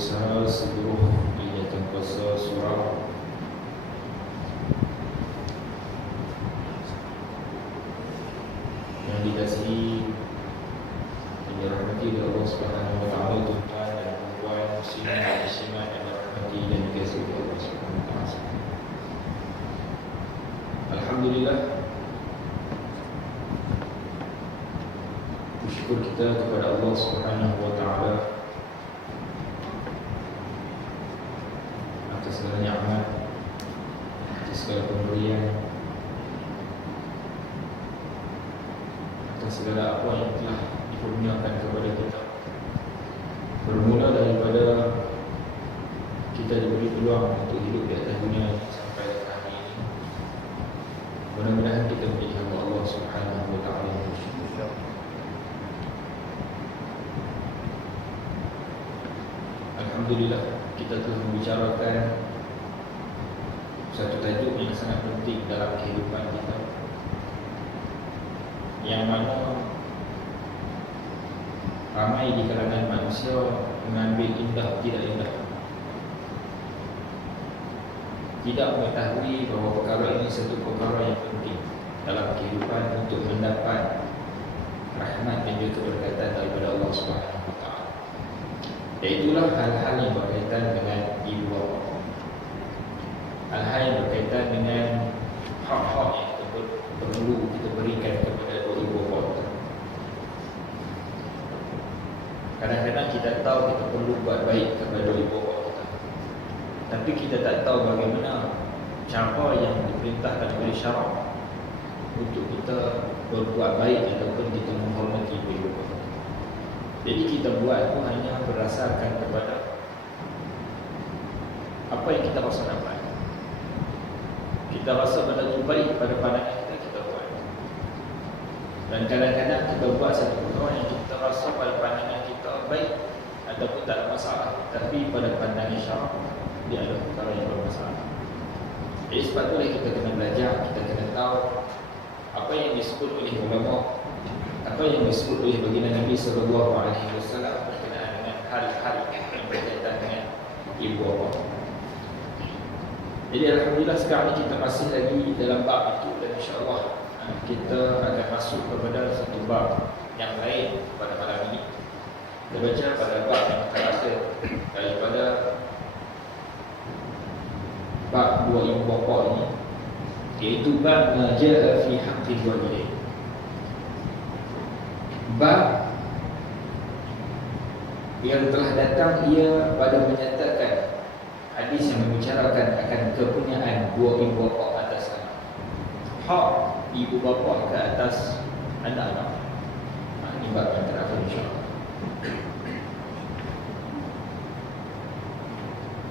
berusaha seluruh kegiatan puasa surah yang dikasihi dan dirahmati oleh Allah Subhanahu wa taala, tuan dan puan muslimin dan muslimat yang dirahmati dan dikasihi oleh Allah Subhanahu wa taala. Alhamdulillah, bersyukur kita kepada Allah Subhanahu wa taala atas segala nikmat, atas segala pemberian, atas segala apa yang telah dikurniakan kepada kita. Bermula daripada kita diberi peluang untuk hidup di atas dunia ini sampai hari ini. Mudah-mudahan kita menjadi hamba Allah Subhanahu wa taala. Alhamdulillah, kita telah membicarakan satu tajuk yang sangat penting dalam kehidupan kita, yang mana ramai di kalangan manusia mengambil indah tidak indah, tidak mengetahui bahawa perkara ini satu perkara yang penting dalam kehidupan untuk mendapat rahmat dan juga keberkatan daripada Allah Subhanahu wa taala. Iaitulah hal-hal yang berkaitan dengan ibu bapa, hal-hal yang berkaitan dengan hak-hak yang perlu kita berikan kepada ibu bapa. Kadang-kadang kita tahu kita perlu buat baik kepada ibu bapa kita, tapi kita tak tahu bagaimana cara yang diperintahkan oleh syarak untuk kita berbuat baik ataupun kita menghormati ibu bapa. Jadi kita buat itu hanya berdasarkan kepada apa yang kita rasa dapat. Kita rasa benda itu baik pada pandangan kita, kita buat. Dan kadang-kadang kita buat satu perkara yang kita rasa pada pandangan kita baik ataupun tak ada masalah, tapi pada pandangan syarak dia adalah perkara yang bermasalah. Jadi sebab itulah kita kena belajar, kita kena tahu apa yang disebut oleh ulama, apa yang disebut oleh baginda Nabi sallallahu alaihi wasallam berkenaan dengan hal-hal yang berkaitan dengan ibu bapa. Jadi alhamdulillah sekarang ni kita masih lagi dalam bab itu, dan insya-Allah kita akan masuk kepada satu bab yang lain pada malam ini. Kita baca pada bab yang terakhir daripada bab dua ibu bapa ini, iaitu bab ma jaa fi haqqil walidain. Bab yang telah datang ia pada menyatakan hadis yang membicarakan akan kepunyaan dua ibu bapa atas anak, hak ibu bapa ke atas anak-anak. Ini bab yang terakhir insya-Allah.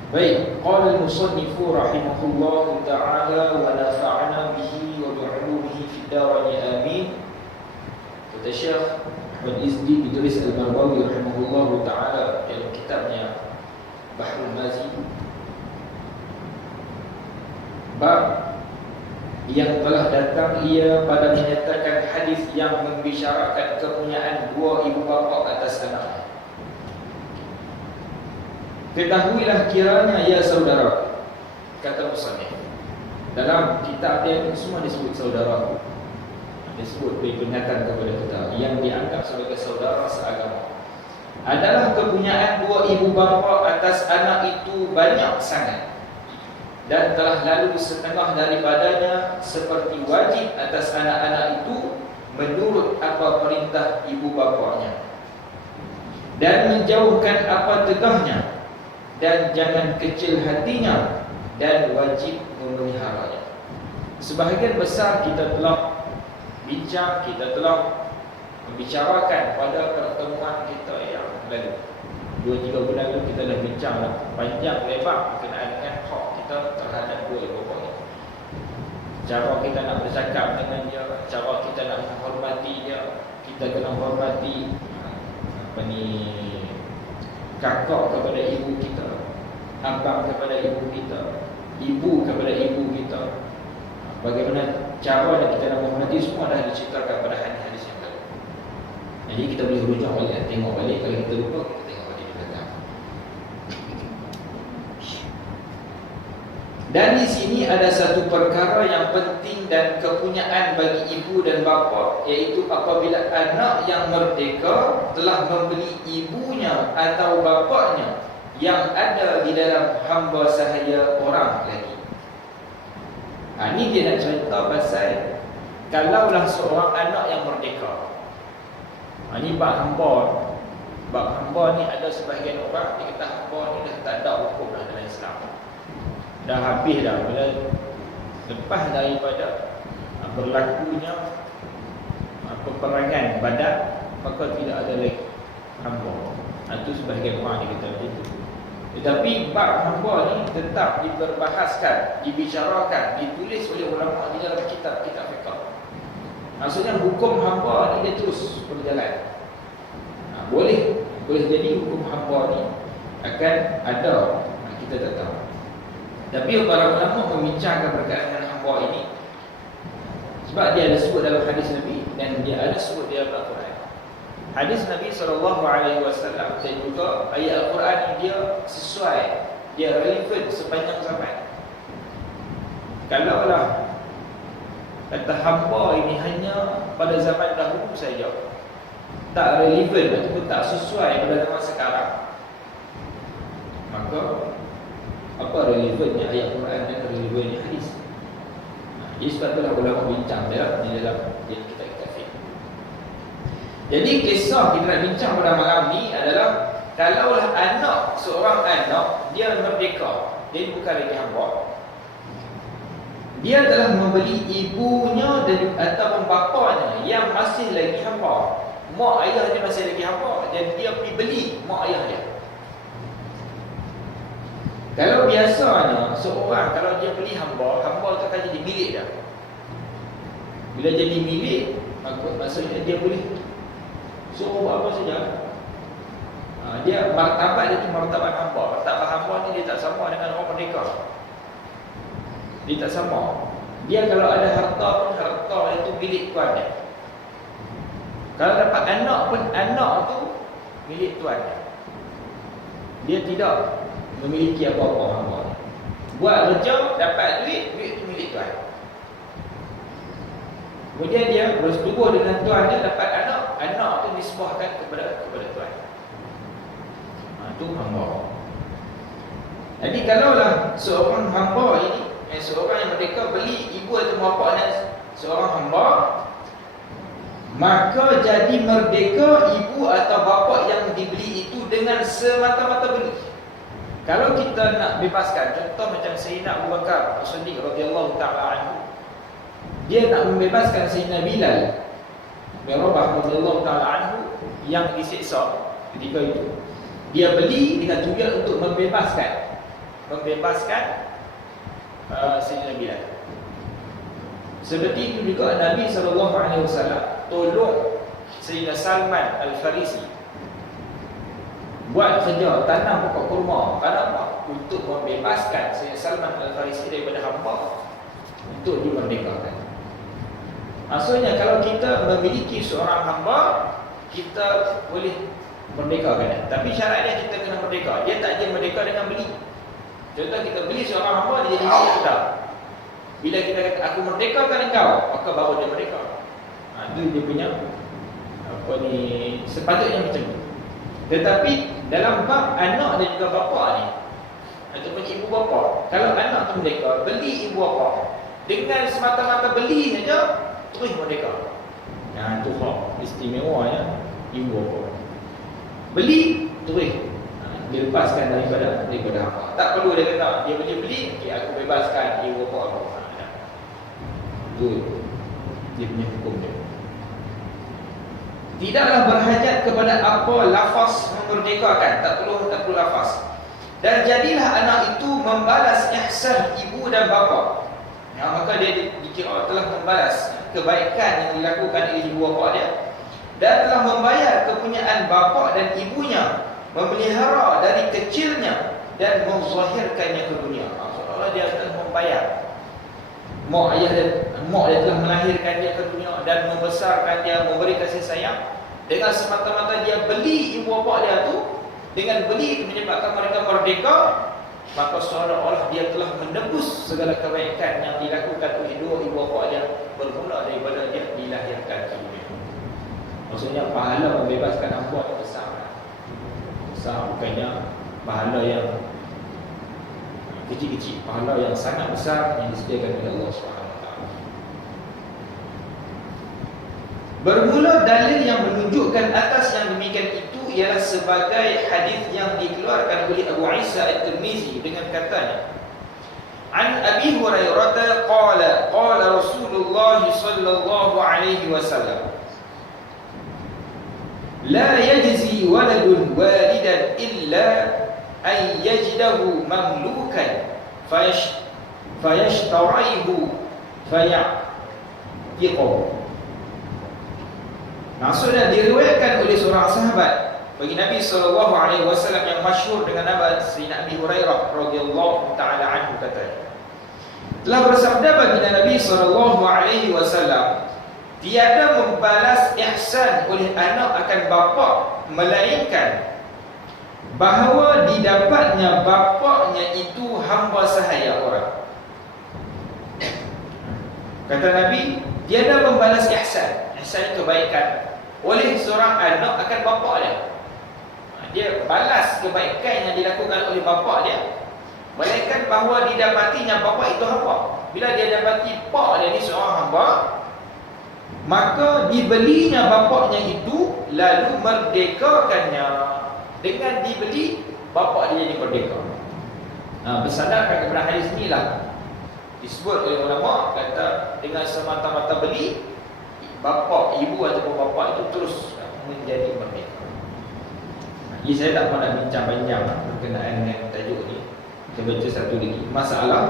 Baik, qala al-musannif rahimahullah ta'ala wa nafa'ana bihi wa bi'ulumihi fid darain amin. Kata Syekh Ahmad Izdi Idris Al-Marbawi rahimahullah ta'ala dalam kitabnya Bahrul Mazi, bab yang telah datang ia pada menyatakan hadis yang membicarakan kepunyaan dua ibu bapa atas anak. Ketahuilah kiranya ya saudara, kata musannif, dalam kitab dia semua disebut saudara, disebut peringatan kepada kita yang dianggap sebagai saudara seagama, adalah kepunyaan dua ibu bapa atas anak itu banyak sangat, dan telah lalu setengah daripadanya seperti wajib atas anak-anak itu menurut apa perintah ibu bapanya, dan menjauhkan apa tegahnya, dan jangan kecil hatinya, dan wajib memeliharanya. Sebahagian besar kita telah bincang, kita telah membicarakan pada pertemuan kita yang lalu. 2-3 bulan lalu kita dah bincang panjang lebar berkenaan dengan hak kita terhadap dua ibu bapa ini. Cara kita nak bercakap dengan dia, cara kita nak menghormati dia, kita kena hormati kakak kepada ibu kita, abang kepada ibu kita, ibu kepada ibu kita. Bagaimana cara yang kita nak menghormati semua dah diceritakan pada hadis-hadis yang lalu. Jadi kita boleh rujuk balik, tengok balik. Kalau kita lupa, kita tengok balik di belakang. Dan di sini ada satu perkara yang penting dan kepunyaan bagi ibu dan bapa, iaitu apabila anak yang merdeka telah membeli ibunya atau bapaknya yang ada di dalam hamba sahaya orang lagi. Ini dia nak cerita pasal kalaulah seorang anak yang merdeka. Ini bab hamba. Bab hamba ni ada sebahagian orang dia kata hamba ni dah tak ada hukum dah dalam Islam. Dah habis dah bila lepas daripada berlakunya peperangan Badar, maka tidak ada lagi hamba. Itu sebahagian orang dia kata macam itu. Tetapi bab hamba ni tetap diperbahaskan, dibicarakan, ditulis oleh ulama di dalam kitab-kitab fiqh. Maksudnya hukum hamba ni dia terus berjalan. Boleh jadi hukum hamba ni akan ada, kita tak tahu. Tapi para ulama membincangkan berkaitan dengan hamba ini sebab dia ada sebut dalam hadis Nabi dan dia ada sebut dalam Al-Quran. Hadis Nabi SAW dan juga ayat Al-Quran ini dia sesuai, dia relevan sepanjang zaman. Kalaulah kata hamba ini hanya pada zaman dahulu saja, tak relevan ataupun tak sesuai pada zaman sekarang, maka apa relevannya ayat Quran dan relevannya hadis? Jadi sebab itulah ulama bincang di dalam kitab-kitab fiqh. Jadi kisah kita nak bincang pada malam ni adalah kalaulah seorang anak dia merdeka, dia bukan lagi hamba, dia telah membeli ibunya dan ataupun bapanya yang masih lagi hamba. Mak ayah dia masih lagi hamba dan dia pergi beli mak ayah dia. Kalau biasanya seorang kalau dia beli hamba tu akan jadi milik dia. Bila jadi milik, maksudnya dia boleh suruh buat apa saja. Dia martabat dia tu martabat hamba. Martabat hamba ni dia tak sama dengan orang merdeka. Dia tak sama. Dia kalau ada harta pun harta dia tu milik tuan dia. Kalau dapat anak pun anak tu milik tuan dia. Dia tidak memiliki apa-apa hamba. Buat kerja, dapat duit tu milik tuan. Kemudian dia bersetubuh dengan tuan dia, dapat anak tu disebahkan kepada tuan. Itu hamba. Jadi kalaulah seorang hamba ini, seorang yang merdeka beli ibu atau bapa dan seorang hamba, maka jadi merdeka ibu atau bapa yang dibeli itu dengan semata-mata beli. Kalau kita nak bebaskan, contoh macam Sayyidina Abu Bakar As-Siddiq radhiyallahu ta'ala anhu, dia nak membebaskan Sayyidina Bilal bin Rabah radhiyallahu ta'ala anhu yang disiksa ketika itu. Dia beli dengan tujuan untuk membebaskan Sayyidina Bilal. Seperti itu juga Nabi SAW tolong Sayyidina Salman Al-Farisi buat kerja tanam pokok kurma. Kenapa? Untuk membebaskan Sayyidina Salman Al-Farisi daripada hamba untuk dimerdekakan. Maksudnya kalau kita memiliki seorang hamba, kita boleh merdekakan. Tapi syaratnya kita kena merdeka. Dia tak dia merdeka dengan beli. Contoh kita beli seorang hamba, dia jadi milik kita. Bila kita kata aku merdekakan engkau, maka baru dia merdeka. Itu dia punya sepatutnya macam tu. Tetapi dalam bab anak dan juga bapa ni ataupun ibu bapa, kalau anak tu merdeka, beli ibu bapa dengan semata-mata beli saja, terus merdeka. Itu hak istimewa ya ibu bapa. Beli terus dilepaskan daripada hamba. Tak perlu dia kata dia boleh beli, okay, aku bebaskan ibu bapa aku. Itu dia punya hukum dia. Tidaklah berhajat kepada apa lafaz memerdekakan, tak perlu lafaz. Dan jadilah anak itu membalas ihsan ibu dan bapa. Maka dia dikira telah membalas kebaikan yang dilakukan oleh ibu bapa dia dan telah membayar kepunyaan bapa dan ibunya, memelihara dari kecilnya dan menzahirkannya ke dunia. Seolah-olah dia telah membayar. Mak dia telah melahirkan dia ke dunia dan membesarkan dia, memberi kasih sayang. Dengan semata-mata dia beli ibu bapa dia tu, dengan beli itu menyebabkan mereka merdeka, maka seolah-olah dia telah menebus segala kebaikan yang dilakukan oleh dua ibu bapa dia bermula daripada dia dilahirkan ke dunia. Maksudnya pahala membebaskan hamba yang besar. Besar bukannya pahala yang kecil-kecil, pahala yang sangat besar yang disediakan oleh Allah SWT. Bermula dalil yang menunjukkan atas yang demikian itu ialah sebagai hadis yang dikeluarkan oleh Abu Isa At-Tirmizi dengan katanya, An Abi Hurairah qala Rasulullah sallallahu alaihi wasallam, la yajzi waladun walidan illa an yajidahu mamlukan fayashtarihu fayatiqahu. Maksudnya diriwayatkan oleh seorang sahabat bagi Nabi SAW yang masyhur dengan nama Sayyidina Abi Hurairah radhiyallahu taala anhu katanya, telah bersabda baginda Nabi SAW, tiada membalas ihsan oleh anak akan bapa melainkan bahawa didapatnya bapaknya itu hamba sahaya orang. Kata Nabi, tiada membalas ihsan kebaikan oleh seorang anak akan bapa dia. Dia balas kebaikan yang dilakukan oleh bapa dia, melainkan bahawa didapatinya bapa itu hamba. Bila dia dapati pak dia ni seorang hamba, maka dibelinya bapaknya itu lalu merdekakannya. Dengan dibeli, bapa dia jadi merdeka. Bersandarkan kepada hadis inilah disebut oleh ulama, kata dengan semata-mata beli, bapa, ibu ataupun bapa itu terus menjadi merdeka. Jadi saya tak mahu nak bincang panjang berkenaan dengan tajuk ni. Kita baca satu lagi. Masalah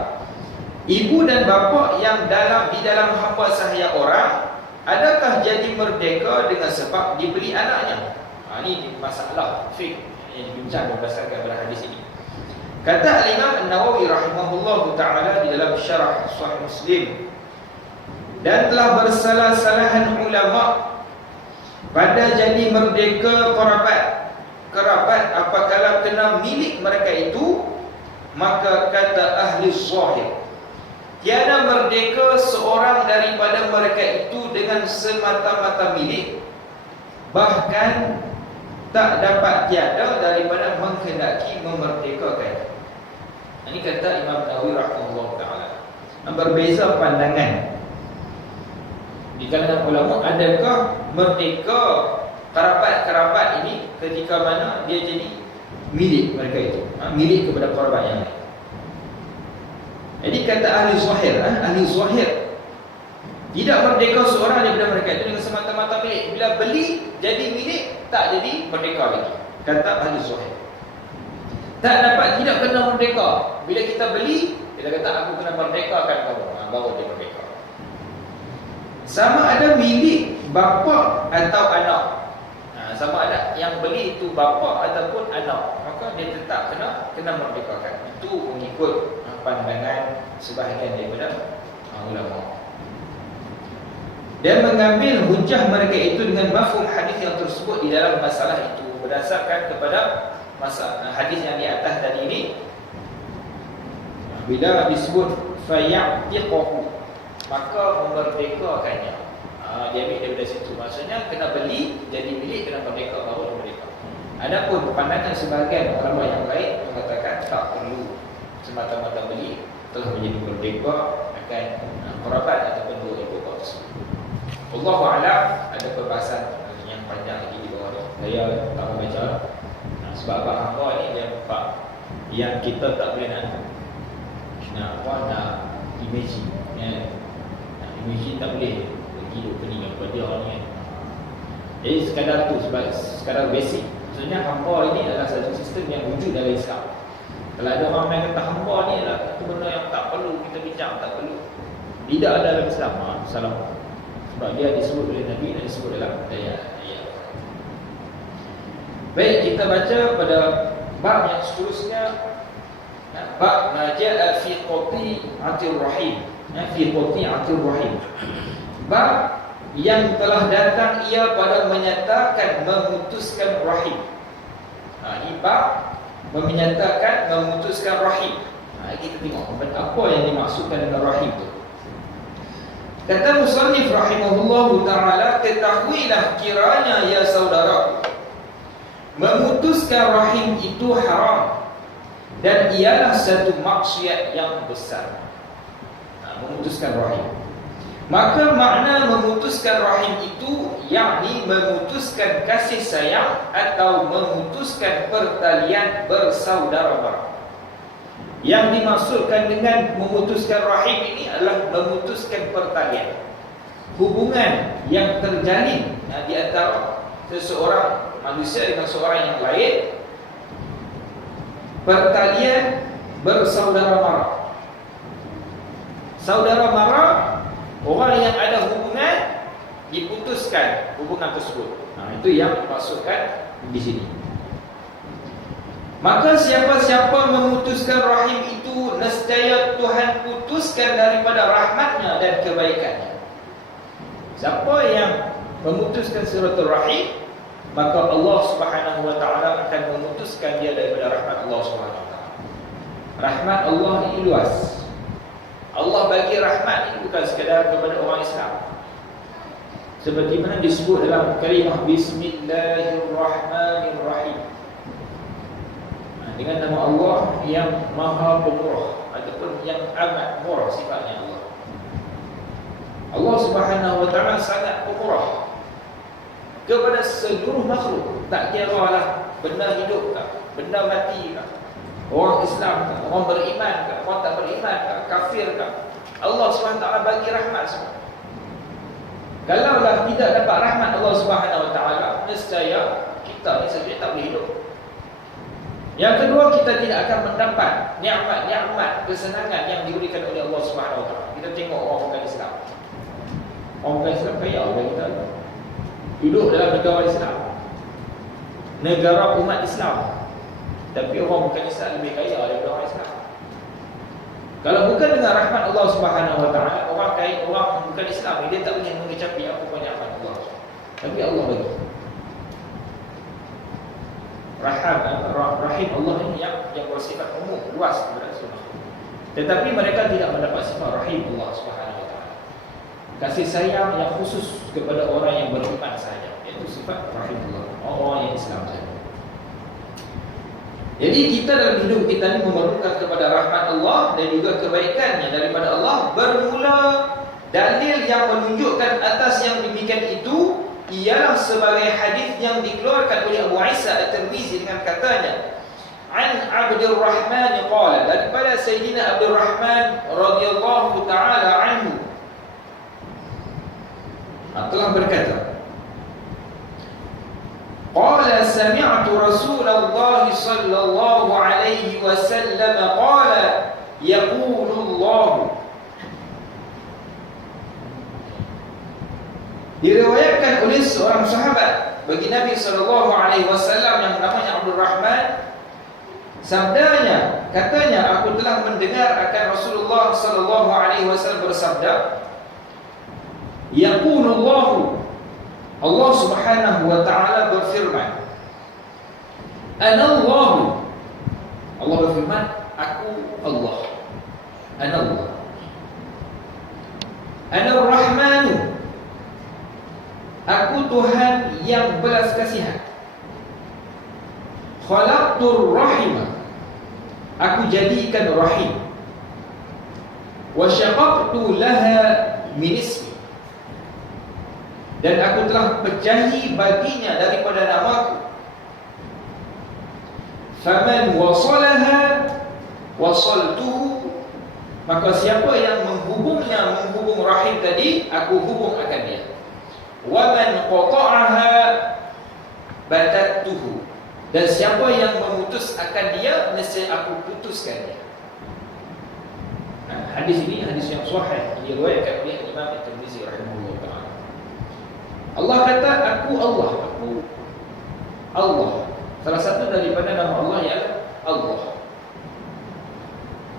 ibu dan bapa yang di dalam hamba sahaya orang, adakah jadi merdeka dengan sebab dibeli anaknya? Ini masalah fiqh yang dibincang berdasarkan pada hadis ini. Kata Imam An-Nawawi rahimahullahu ta'ala di dalam syarah Sahih Muslim, dan telah bersalah-salahan ulama pada jadi merdeka kerabat apabila kena milik mereka itu, maka kata ahli zahir, tiada merdeka seorang daripada mereka itu dengan semata-mata milik, bahkan tak dapat tiada daripada menghendaki memerdekakan. Ini kata Imam Nawawi rahimahullah ta'ala. Berbeza pandangan di kalangan ulama, adakah merdeka kerabat ini ketika mana dia jadi milik mereka itu, milik kepada kerabat yang lain. Jadi kata ahli zahir, tidak merdeka seorang daripada mereka itu dengan semata-mata milik. Bila beli jadi milik, tak jadi merdeka lagi. Kata ahli zahir, tidak kena merdeka. Bila kita beli, kita kata aku kena merdekakan kamu, baru dia merdeka. Sama ada milik bapa atau anak, sama ada yang beli itu bapa ataupun anak, maka dia tetap kena merdekakan. Itu mengikut pandangan sebahagian daripada ulama. Dan mengambil hujah mereka itu dengan mafhum hadis yang tersebut di dalam masalah itu, berdasarkan kepada hadis yang di atas tadi ini. Bila disebut fayatiqahu, maka memerdekakannya. Dia ambil daripada situ. Maksudnya kena beli, jadi milik, kena merdeka, baru merdeka. Adapun pandangan sebahagian ulama yang lain mengatakan tak perlu semata-mata beli, telah menjadi merdeka akan kerabat ataupun dua ibu bapa tersebut. Wallahu a'lam. Ada perbahasan yang panjang lagi di bawah ni. Saya tak mau baca. Sebab abang hamba ni dia nampak yang kita tak boleh nak imagine. Nak imagine tak boleh hidup pening pada dia ni kan. Jadi sekadar tu, sekadar basic. Maksudnya hamba ini adalah satu sistem yang wujud dalam Islam. Kalau ada orang yang kata hamba ni adalah satu benda yang tak perlu kita bincang, tak perlu, tidak ada dalam Islam, salah. Sebab dia disebut oleh Nabi dan disebut dalam ayat. Baik, kita baca pada bab yang seterusnya, bab ja'a fi qati'atir rahim. Fi qati'atir rahim. Bab yang telah datang ia pada menyatakan memutuskan rahim. Ini bab menyatakan memutuskan rahim. Kita tengok apa yang dimaksudkan dengan rahim itu. Kata musannif rahimahullahu ta'ala, ketahuilah kiranya ya saudara, memutuskan rahim itu haram dan ialah satu maksiat yang besar. Memutuskan rahim. Maka makna memutuskan rahim itu yakni memutuskan kasih sayang atau memutuskan pertalian bersaudara-mara. Yang dimaksudkan dengan memutuskan rahim ini adalah memutuskan pertalian, hubungan yang terjalin di antara seseorang manusia dengan seorang yang lain, pertalian bersaudara-mara. Saudara-mara, orang yang ada hubungan, diputuskan hubungan tersebut. Itu yang dimaksudkan di sini. Maka siapa-siapa memutuskan rahim itu, nescaya Tuhan putuskan daripada rahmatnya dan kebaikannya. Siapa yang memutuskan silaturahim, maka Allah Subhanahu wa ta'ala akan memutuskan dia daripada rahmat Allah Subhanahu wa ta'ala. Rahmat Allah ini luas. Allah bagi rahmat ini bukan sekadar kepada orang Islam. Seperti mana disebut dalam kalimah Bismillahirrahmanirrahim, dengan nama Allah yang Maha Pemurah ataupun yang amat murah sifatnya Allah. Allah Subhanahu wa ta'ala sangat pemurah kepada seluruh makhluk, tak kira lah benda hidup ke, benda mati ke, orang Islam ke, orang beriman ke, orang tak beriman ke, kafir ke. Allah Subhanahu wa ta'ala bagi rahmat semua. Kalaulah tidak dapat rahmat Allah Subhanahu wa ta'ala, nescaya kita ni saja tak boleh hidup. Yang kedua, kita tidak akan mendapat nikmat-nikmat kesenangan yang diberikan oleh Allah Subhanahu wa ta'ala. Kita tengok orang bukan Islam. Orang bukan Islam kaya orang kita. Duduk dalam negara Islam, negara umat Islam, tapi orang bukan Islam lebih kaya daripada orang Islam. Kalau bukan dengan rahmat Allah Subhanahu wa ta'ala, orang kaya, orang bukan Islam, dia tak boleh mengecapi apa pun nikmat Allah. Tapi Allah bagi. Rahim Allah ini yang bersifat umum, luas kepada semua. Tetapi mereka tidak mendapat sifat rahim Allah Subhanahu wa ta'ala, kasih sayang yang khusus kepada orang yang beriman sahaja, iaitu sifat rahim Allah, orang yang Islam sahaja. Jadi kita dalam hidup kita ini memerlukan kepada rahmat Allah dan juga kebaikannya daripada Allah. Bermula dalil yang menunjukkan atas yang demikian itu ialah sebagai hadis yang dikeluarkan oleh Abu Isa At-Tirmizi dengan katanya, an Abdurrahman qala, daripada Sayyidina Abdurrahman radhiyallahu taala anhu telah berkata, qala sami'tu Rasulullah sallallahu alaihi wasallam qala yaqulu Allah. Diriwayatkan oleh seorang sahabat bagi Nabi sallallahu alaihi wasallam yang namanya Abdul Rahman, sabdanya, katanya, aku telah mendengar akan Rasulullah sallallahu alaihi wasallam bersabda, yaqulullahu, Allah Subhanahu wa ta'ala berfirman, anallahu, Allah berfirman, aku Allah, anallah, anar-rahmanu, aku Tuhan yang belas kasihan, khalaqtur rahimah, aku jadikan rahim, wa syaqaqtu laha min ismi, dan aku telah pecahi baginya daripada namaku. Faman wasalaha wasaltuhu, maka siapa yang menghubung rahim tadi, aku hubung akan dia. Wa man qata'aha batattuhu, dan siapa yang memutus akan dia, nescaya aku putuskan dia. Hadis ini hadis yang sahih, diriwayatkan oleh Imam At-Tirmizi rahimahullah taala. Allah kata, aku Allah, aku Allah. Salah satu daripada nama Allah ialah Allah.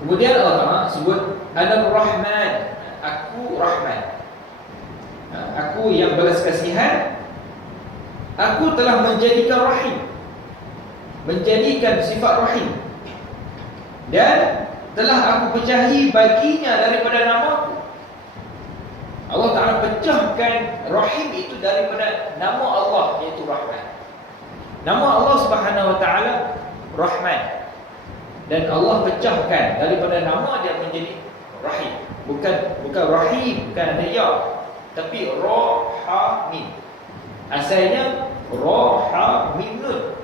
Kemudian Allah sebut Ar-Rahman, aku Rahman, aku yang belas kasihan, aku telah menjadikan rahim. menjadikan sifat rahim, dan telah aku pecahi baginya daripada nama-Ku. Allah Ta'ala pecahkan rahim itu daripada nama Allah, iaitu Rahman. Nama Allah Subhanahu Wa Ta'ala Rahman, dan Allah pecahkan daripada nama dia menjadi Rahim. Bukan Rahim, bukan ada ya, tapi Ra Ha Mim. Asalnya Ra Ha Mim Nun.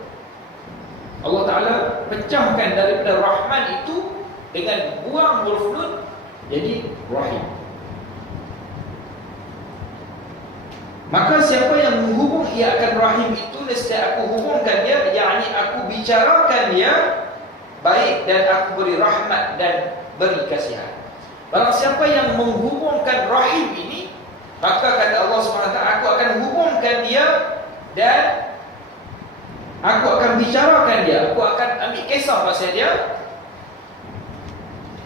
Allah Ta'ala pecahkan daripada Rahman itu dengan buang huruf nun, jadi Rahim. Maka siapa yang menghubung ia akan rahim itu, nescaya aku hubungkan dia, yakni aku bicarakan dia baik, dan aku beri rahmat dan beri kasihan. Barang siapa yang menghubungkan rahim ini, maka kata Allah SWT, aku akan hubungkan dia dan aku akan bicarakan dia, aku akan ambil kisah pasal dia,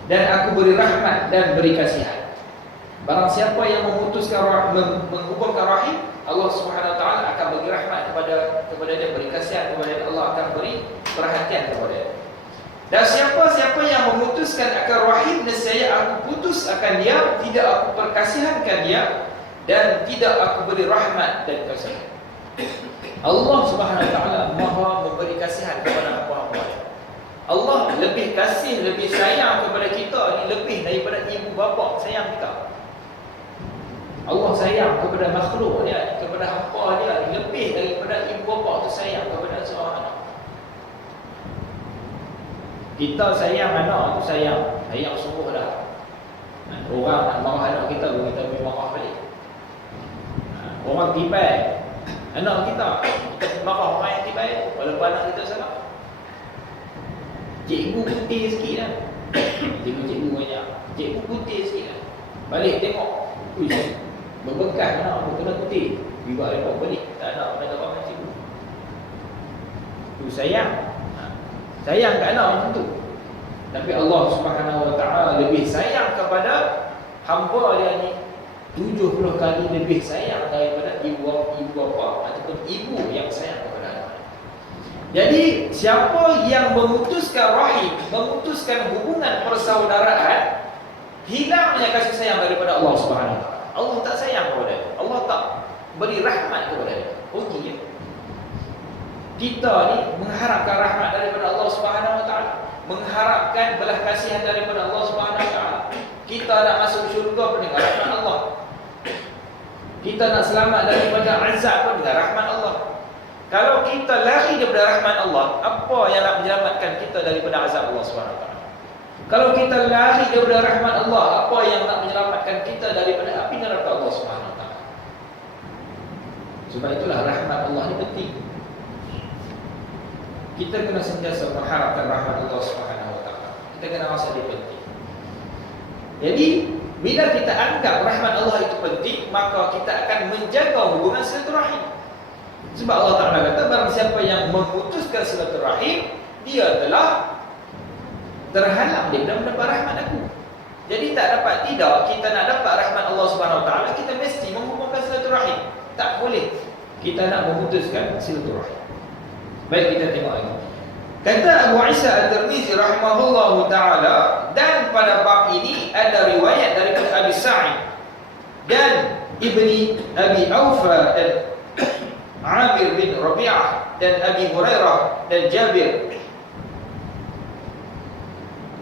dan aku beri rahmat dan beri kasihan. Barang siapa yang memutuskan menghubungkan rahim, Allah Subhanahu Wa Taala akan beri rahmat kepada dia, beri kasihan kepada dia, Allah akan beri perhatian kepada dia. Dan siapa-siapa yang memutuskan akan rahim, nescaya aku putus akan dia, tidak aku perkasihankan dia, dan tidak aku beri rahmat dan kasihan. Allah Subhanahu Wa Taala Maha memberi kasihan kepada hamba-hamba. Allah lebih kasih, lebih sayang kepada kita ni, lebih daripada ibu bapa sayang kita. Allah sayang kepada makhluk dia, kepada hamba dia lebih daripada ibu bapa tu sayang kepada seorang anak. Kita sayang anak tu sayang sungguh dah. Orang nak marah anak kita pun kita boleh marah balik. Orang tibai anak kita, kita marah orang yang tibai walaupun anak kita salah. Cikgu putih sikit dah. Cikgu banyak, cikgu putih sikit dah. Balik tengok, uish, berbekas anak aku kena putih. Biba report balik, tak ada orang kata macam cikgu. Tu sayang. Sayang kat anak macam tu. Tapi Allah Subhanahu Wa Taala lebih sayang kepada hamba dia ni 70 kali lebih sayang daripada ibu bapa ataupun ibu yang sayang kepada anak. Jadi siapa yang memutuskan rahim, memutuskan hubungan persaudaraan, hilangnya kasih sayang daripada Allah Subhanahu Wa Taala. Allah tak sayang kepada dia, Allah tak beri rahmat kepada dia. Okey ya? Kita ni mengharapkan rahmat daripada Allah Subhanahu Wa Taala, mengharapkan belas kasihan daripada Allah Subhanahu Wa Taala. Kita nak masuk syurga pun dengan rahmat Allah. Kita nak selamat daripada azab pun dengan rahmat Allah. Kalau kita lari daripada rahmat Allah, apa yang nak menyelamatkan kita daripada azab Allah Subhanahu Wa Taala? Kalau kita lari daripada rahmat Allah, apa yang nak menyelamatkan kita daripada api neraka Allah Subhanahu Wa Taala? Sebab itulah rahmat Allah ni penting. Kita kena sentiasa mengharapkan rahmat Allah Subhanahu Wa Taala. Kita kena rasa dia penting. Jadi bila kita anggap rahmat Allah itu penting, maka kita akan menjaga hubungan silaturahim. Sebab Allah Ta'ala kata, barang siapa yang memutuskan silaturahim, dia telah terhalang daripada mendapat rahmat aku. Jadi tak dapat, tidak kita nak dapat rahmat Allah Subhanahu Wa Taala, kita mesti menghubungkan silaturahim. Tak boleh kita nak memutuskan silaturahim. Baik, kita tengok lagi. Kata Abu Isa At-Tirmizi rahimahullahu ta'ala, dan pada bab ini ada riwayat daripada Abi Sa'id dan Ibni Abi Aufa dan Amir bin Rabi'ah dan Abi Hurairah dan Jabir.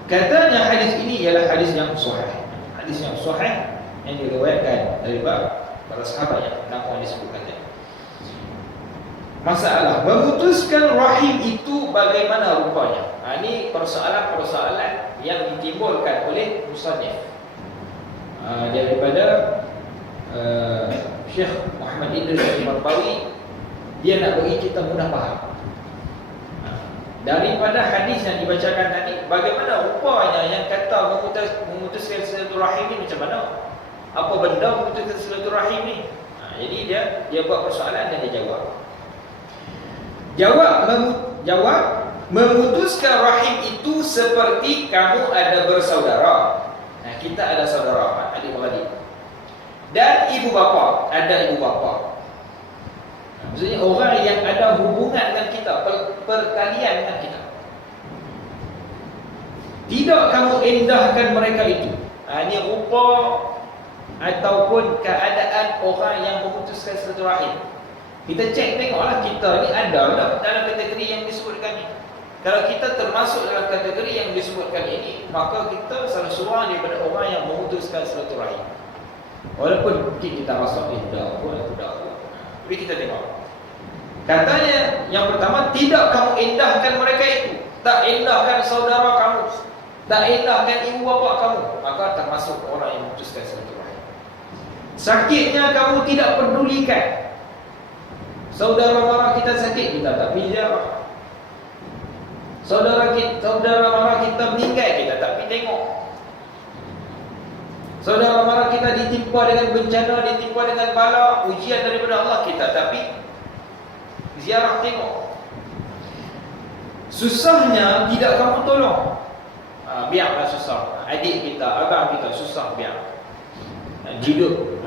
Katanya hadis ini ialah hadis yang sahih. Hadis yang sahih yang diriwayatkan daripada para sahabat yang nama disebutkan tadi. Masalah memutuskan rahim itu bagaimana rupanya? Ini persoalan-persoalan yang ditimbulkan oleh musannif daripada Syekh Muhammad Idris Al-Marbawi. Dia nak bagi kita mudah faham daripada hadis yang dibacakan tadi, bagaimana rupanya yang kata memutuskan silaturahim ni macam mana? Apa benda memutuskan silaturahim ni? Jadi dia buat persoalan dan dia jawab. Jawab, memutuskan rahim itu seperti kamu ada bersaudara. Kita ada saudara, adik beradik. Dan ibu bapa, ada ibu bapa. Maksudnya orang yang ada hubungan dengan kita, perkalian dengan kita. Tidak kamu indahkan mereka itu. Ini rupa ataupun keadaan orang yang memutuskan silaturahim. Kita cek tengoklah kita ni ada tak dalam kategori yang disebutkan ni. Kalau kita termasuk dalam kategori yang disebutkan ini, maka kita salah seorang daripada orang yang memutuskan silaturahim. Walaupun mungkin kita rasa dah apa. Tapi kita tengok. Katanya yang pertama, tidak kamu indahkan mereka itu. Tak indahkan saudara kamu, tak indahkan ibu bapa kamu, maka termasuk orang yang memutuskan silaturahim. Sakitnya kamu tidak pedulikan. Saudara mara kita sakit, kita tak pergi ziarah. Saudara mara kita meninggal, kita tak pergi tengok. Saudara mara kita ditimpa dengan bencana, ditimpa dengan bala, ujian daripada Allah, kita tak pergi ziarah tengok. Susahnya tidak kamu tolong. Biarlah susah. Adik kita, abang kita susah, biar. Hidup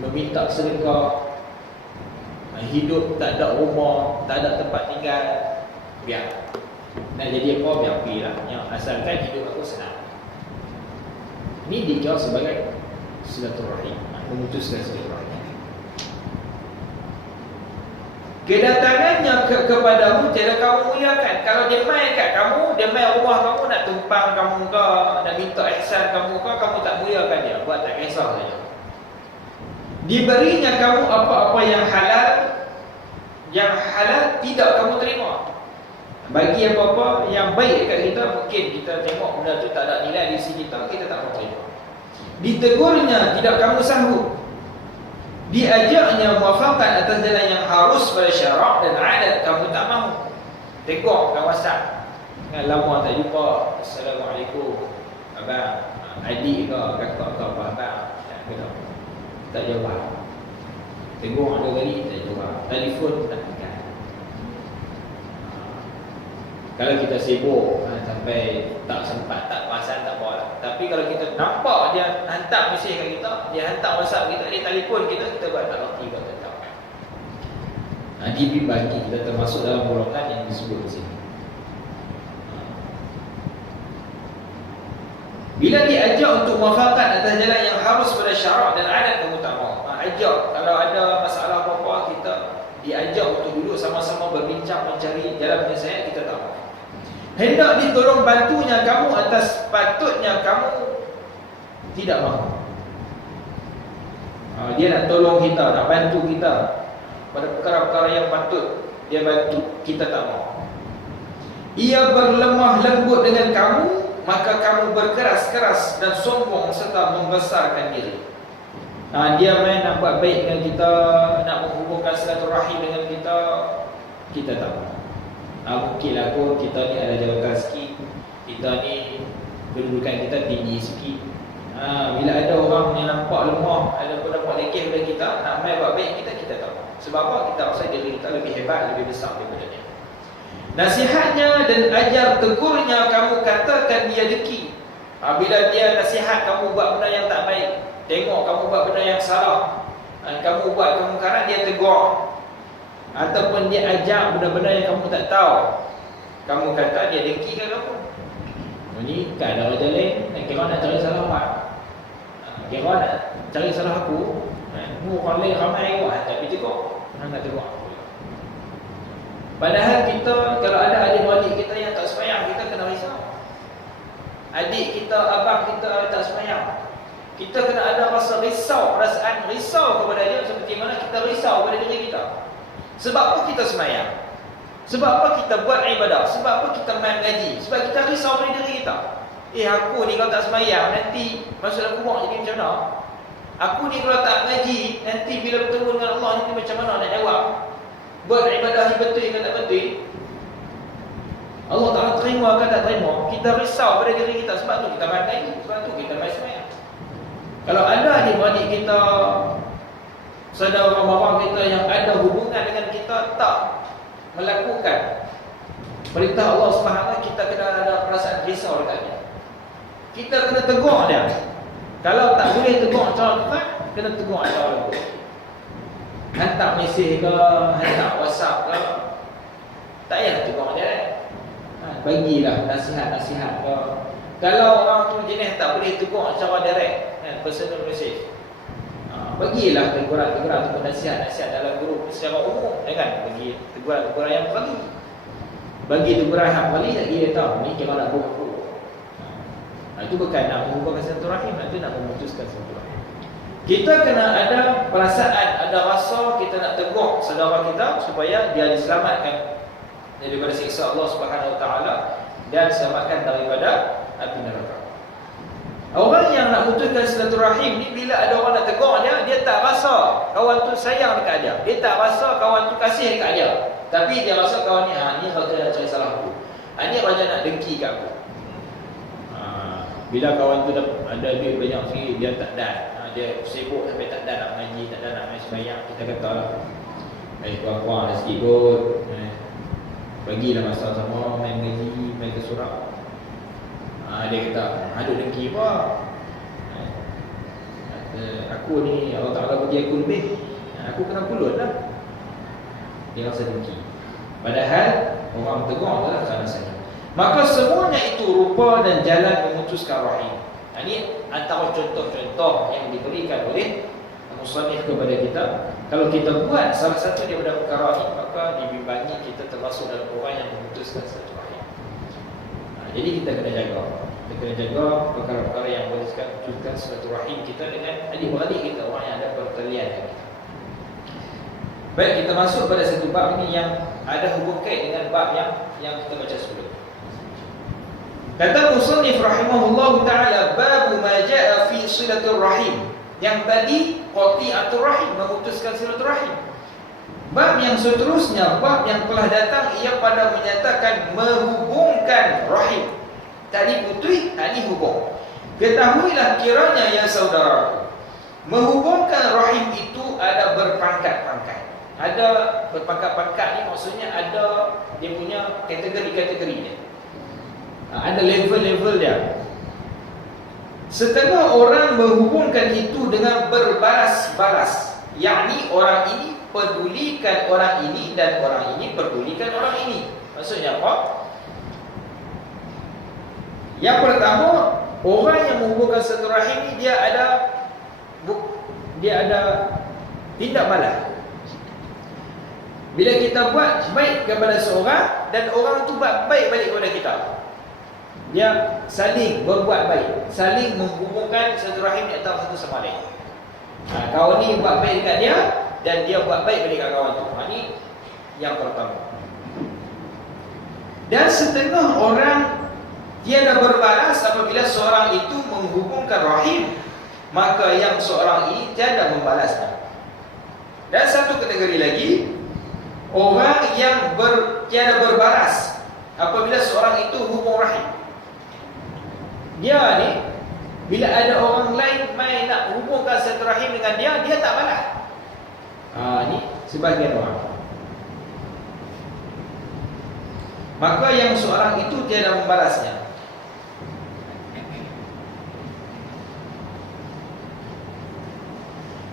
meminta sedekah, hidup tak ada rumah, tak ada tempat tinggal, biar. Nak jadi apa, biar pergi lah. Yang asalkan hidup aku senang. Ini dikira sebagai silaturahim, memutuskan silaturahim. Kedatangannya kepadamu tidak kamu muliakan. Kalau dia main kat kamu, dia main rumah kamu, nak tumpang kamu ke, nak minta ihsan kamu ke, kamu tak muliakan dia, buat tak kisah saja. Diberinya kamu apa-apa yang halal tidak kamu terima. Bagi apa-apa yang baik dekat kita, mungkin kita tengok benda tu tak ada nilai di sisi kita, kita tak mau terima. Ditegurnya tidak kamu sanggup. Diajaknya muafakat atas jalan yang harus pada syarak dan adat, kamu tak mahu. Tengok kat WhatsApp, lama tak jumpa, Assalamualaikum abang, adik ke, kakak ke, apa abang, tak jawab. Tengok ada kali, tak jawab. Telefon tak angkat. Kalau kita sibuk sampai tak sempat, tak perasan, tak apa. Tapi kalau kita nampak dia hantar mesej kat kita, dia hantar WhatsApp kita, dia telefon kita, kita buat tak reti, buat tak tahu. Dibagi kita termasuk dalam golongan yang disebut di sini. Bila diajak untuk muafakat atas jalan yang harus pada syarak dan adat, kamu tak mau. Ajak, kalau ada masalah apa-apa, kita diajak untuk duduk sama-sama berbincang mencari jalan penyelesaian, kita tak mau. Hendak ditolong bantunya kamu atas patutnya kamu tidak mahu. Dia nak tolong kita, nak bantu kita pada perkara-perkara yang patut dia bantu, kita tak mahu. Ia berlemah lembut dengan kamu, maka kamu berkeras-keras dan sombong serta membesarkan diri. Dia main nak buat baik dengan kita, nak menghubungkan silaturahim dengan kita, kita tak mahu. Mungkinlah pun kita ni ada jabatan sikit, kita ni kedudukan kita tinggi sikit. Bila ada orang yang nampak lemah, ada pun nampak lekeh pada kita, nak main buat baik kita tak mahu. Sebab apa? Kita rasa diri kita lebih hebat, lebih besar daripada dia. Nasihatnya dan ajar tegurnya kamu katakan dia deki. Bila dia nasihat kamu buat benda yang tak baik, tengok kamu buat benda yang salah, kamu buat kemungkaran, dia tegur. Ataupun dia ajak benda-benda yang kamu tak tahu, kamu kata dia dengki ke kamu. Ini kan ada orang lain, kira nak cari salah apa? Kira nak cari salah aku. Orang lain ramai awak, tapi tegur. Nak tegur aku. Padahal kita, kalau ada adik-adik kita yang tak sembahyang, kita kena risau. Adik kita, abang kita tak sembahyang, kita kena ada rasa risau, perasaan risau kepada dia, seperti mana kita risau kepada diri kita. Sebab apa kita sembahyang? Sebab apa kita buat ibadah? Sebab apa kita main mengaji? Sebab kita risau pada diri kita. Aku ni kalau tak sembahyang, nanti masuk dalam kubur jadi macam mana? Aku ni kalau tak mengaji, nanti bila bertemu dengan Allah, nanti macam mana nak jawab? Buat ibadah ni betul ke tak betul? Allah Ta'ala terima ke tak terima? Kita risau pada diri kita. Sebab tu kita main mengaji, sebab tu kita main sembahyang. Kalau ada adik-adik kita, saudara-mara kita yang ada hubungan dengan kita tak melakukan perintah Allah Subhanahu, kita kena ada perasaan risau dekatnya. Kita kena tegur dia. Kalau tak boleh tegur cara tepat, kena tegur cara lembut. hantar mesej ke, hantar WhatsApp ke, tak payah tegur dia. Bagilah nasihat-nasihat ke. Kalau orang tu jenis tak boleh tegur secara direct, personal message, bagilah teguran-teguran ataupun nasihat-nasihat dalam grup secara umum. Jangan bagi teguran-teguran yang bagi teguran hak wali tak kira tahu ni kira nak buat. Itu bukan nak menghubungkan silaturahim, itu nak memutuskan silaturahim. Kita kena ada perasaan, ada rasa kita nak tegur saudara kita supaya dia diselamatkan daripada siksa Allah Subhanahu Wa Taala dan selamatkan daripada api neraka. Orang yang nak putuskan silaturahim ni, bila ada orang nak tegur dia, dia tak rasa kawan tu sayang dekat dia. Dia tak rasa kawan tu kasih dekat dia. Tapi dia rasa kawan ni, ni raja nak cari salah aku. Ni raja nak dengki kat aku. Bila kawan tu ada duit banyak sikit, dia tak dan. Dia sibuk sampai tak dan nak mengaji, tak dan nak main sembahyang. Kita kata lah, kurang-kurang sikit kot. Bagilah masa sama, main mengaji, main ke surau. Dia kata, ada dengki apa? Aku ni, Allah Ta'ala bagi aku lebih, aku kena pulut lah. Dia rasa dengki. Padahal orang tegur adalah kerana sayang. Maka semuanya itu rupa dan jalan memutuskan rahim. Ini antara contoh-contoh yang diberikan oleh musannif kepada kita. Kalau kita buat salah satu daripada perkara ini, maka dibimbangi kita termasuk dalam orang yang memutuskan satu rahim. Jadi kita kena jaga. Kita kena jaga perkara-perkara yang boleh memutuskan satu rahim kita dengan adik-beradik kita, orang yang ada pertalian dengan kita. Baik, kita masuk pada satu bab ini yang ada hubung kait dengan bab yang kita baca sebelum. Kata musannif rahimahullahu ta'ala, babu ma ja'a fi silatul rahim. Yang tadi qati'atul rahim, memutuskan silatul rahim. Bab yang seterusnya, bab yang telah datang, ia pada menyatakan menghubungkan rahim. Tadi putih, tadi hubung. Ketahuilah kiranya ya saudara, menghubungkan rahim itu ada berpangkat-pangkat. Ada berpangkat-pangkat ni maksudnya ada dia punya kategori-kategorinya. Ada level-level dia. Setengah orang menghubungkan itu dengan berbalas-balas, yakni orang ini pedulikan orang ini dan orang ini pedulikan orang ini. Maksudnya apa? Yang pertama, orang yang menghubungkan silaturahim ini dia ada tindak balas. Bila kita buat baik kepada seorang dan orang tu buat baik balik kepada kita, dia saling berbuat baik, saling menghubungkan silaturahim di antara satu sama lain. Kawan ni buat baik dekat dia dan dia buat baik balik kat kawan tu. Ini yang pertama. Dan setengah orang tiada berbalas apabila seorang itu menghubungkan rahim, maka yang seorang ini tiada membalasnya. Dan satu kategori lagi, orang yang tiada berbalas apabila seorang itu hubung rahim. Dia ni bila ada orang lain main nak hubungkan silaturahim dengan dia, dia tak balas. Ni sebahagian orang. Maka yang seorang itu tiada membalasnya.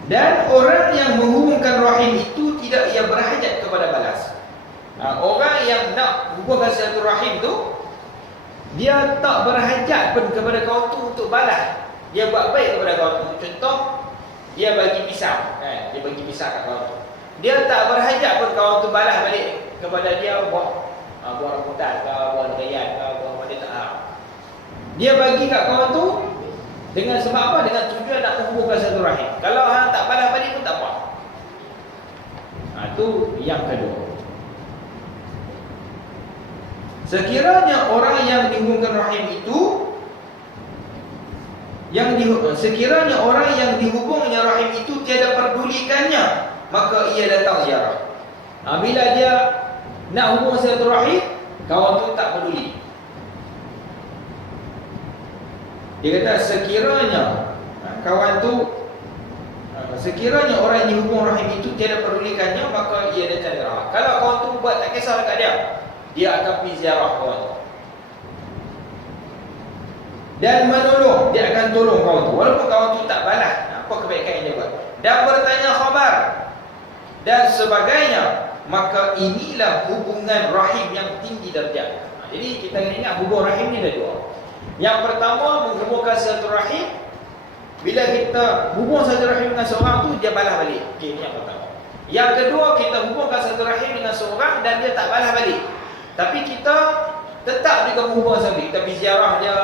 Dan orang yang menghubungkan rahim itu tidak ia berhajat kepada balas. Orang yang nak hubungkan silaturahim tu, dia tak berhajat pun kepada kawan tu untuk balas. Dia buat baik kepada kawan tu. Contoh, dia bagi pisang, dia bagi pisang kat kawan tu. Dia tak berhajat pun kawan tu balas balik kepada dia buah rambutan ke, buah durian ke, buah apa, dia tak nak. Dia bagi kat kawan tu dengan sebab apa? Dengan tujuan nak menghubungkan silaturahim. Kalau hang tak balas balik pun tak apa. Itu yang kedua. Sekiranya orang yang dihubungkan rahim itu sekiranya orang yang dihubungnya rahim itu tiada perdulikannya, maka ia datang ziarah. Bila dia nak hubung silaturahim, kawan tu tak peduli. Dia kata sekiranya kawan tu, sekiranya orang yang dihubung rahim itu tiada perdulikannya, maka ia datang ziarah. Kalau kawan tu buat tak kisah dekat dia akan pergi ziarah kawan tu. Dan menolong, dia akan tolong kawan tu walaupun kawan tu tak balas apa kebaikan yang dia buat. Dan bertanya khabar dan sebagainya, maka inilah hubungan rahim yang tinggi darjat. Jadi kita ingat hubungan rahim ni ada dua. Yang pertama, menghubungkan silaturahim. Bila kita hubung silaturahim dengan seorang tu, dia balas balik. Okey, ni yang pertama. Yang kedua, kita hubungkan silaturahim dengan seorang dan dia tak balas balik, tapi kita tetap juga menghubungkan silaturahim. Kita pergi ziarah dia,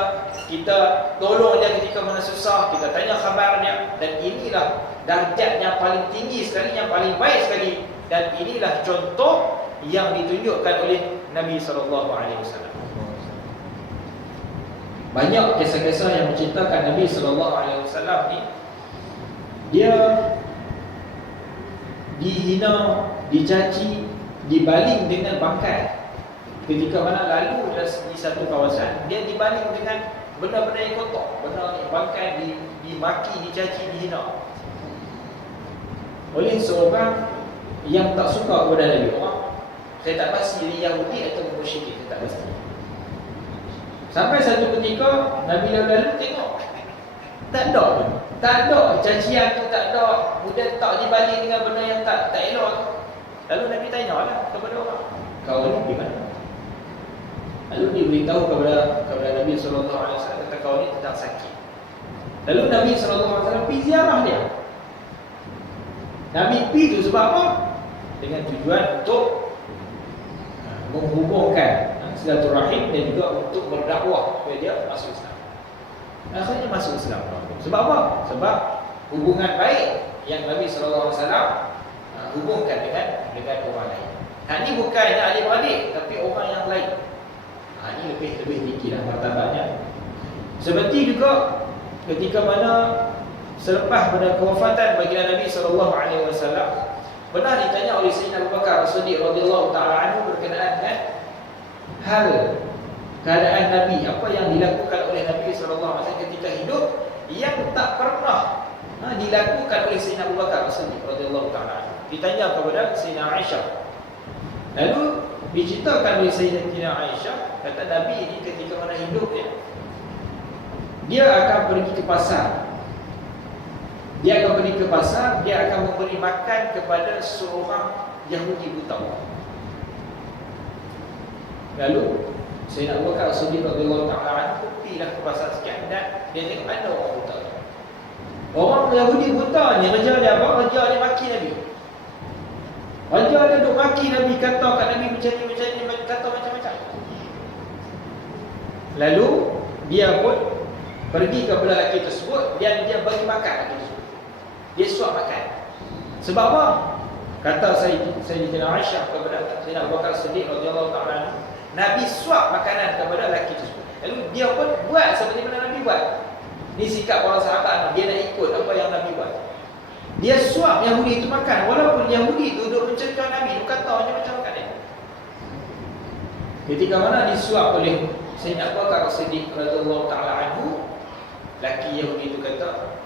kita tolong dia ketika mana susah, kita tanya khabar dia. Dan inilah darjat yang paling tinggi sekali, yang paling baik sekali. Dan inilah contoh yang ditunjukkan oleh Nabi SAW. Banyak kisah-kisah yang menceritakan Nabi SAW ni, dia dihina, dicaci, dibaling dengan bangkai. Ketika mana lalu di satu kawasan, dia dibaling dengan benda-benda yang kotor, benda yang bangkai, dimaki, dicaci, dihina oleh seorang yang tak suka kepada Nabi. Orang, saya tak pasti dia Yahudi atau musyrik, saya tak pasti. Sampai satu ketika Nabi lalu tengok, tak ada cacian tu, tak ada, kemudian tak dibaling dengan benda yang tak elok. Lalu Nabi tanyalah kepada orang, kau ni di mana? Lalu dia beritahu kepada Nabi SAW, kata kau ni sedang sakit. Lalu Nabi SAW pergi ziarah dia. Nabi pergi tu sebab apa? Dengan tujuan untuk menghubungkan silaturahim dan juga untuk berdakwah supaya dia masuk Islam. Akhirnya masuk Islam. Sebab apa? Sebab hubungan baik yang Nabi SAW hubungkan dengan orang lain. Ini bukan adik-adik, tapi orang yang lain. Ini lebih tinggi lah martabatnya. Seperti juga ketika mana selepas pada kewafatan baginda Nabi SAW, pernah ditanya oleh Sayyidina Abu Bakar As-Siddiq radhiyallahu taala anhu berkenaan dengan hal keadaan Nabi, apa yang dilakukan oleh Nabi SAW ketika hidup yang tak pernah dilakukan oleh Sayyidina Abu Bakar As-Siddiq radhiyallahu taala. Ditanya kepada Sayyidina Aisyah. Lalu diceritakan oleh Sayyidina Aisyah, kata Nabi ini ketika mana hidup dia akan pergi ke pasar. Dia akan pergi ke pasar, dia akan memberi makan kepada seorang Yahudi buta. Lalu Sayyidina Abu Bakar As-Siddiq radhiyallahu taala pergilah ke pasar sekian dan dia tengok ada orang buta. Orang Yahudi buta ni raja dia apa? Raja dia maki Nabi. Raja dia duk maki Nabi, kata kat Nabi macam ni, kata macam-macam. Lalu dia pun pergi kepada lelaki tersebut dan dia bagi makan lelaki tersebut. Dia suap makan. Sebab apa? Kata Sayyidina Aisyah kepada Sayyidina Abu Bakar As-Siddiq radhiyallahu taala, Nabi suap makanan kepada lelaki tersebut. Lalu dia pun buat seperti mana Nabi buat. Ini sikap para sahabat, dia nak ikut apa yang Nabi buat. Dia suap Yahudi itu makan, walaupun Yahudi itu duduk mencerca Nabi, dia kata macam-macam kat dia. Ketika mana disuap oleh Sayyidina Abu Bakar As-Siddiq radhiyallahu taala anhu, lelaki Yahudi itu kata,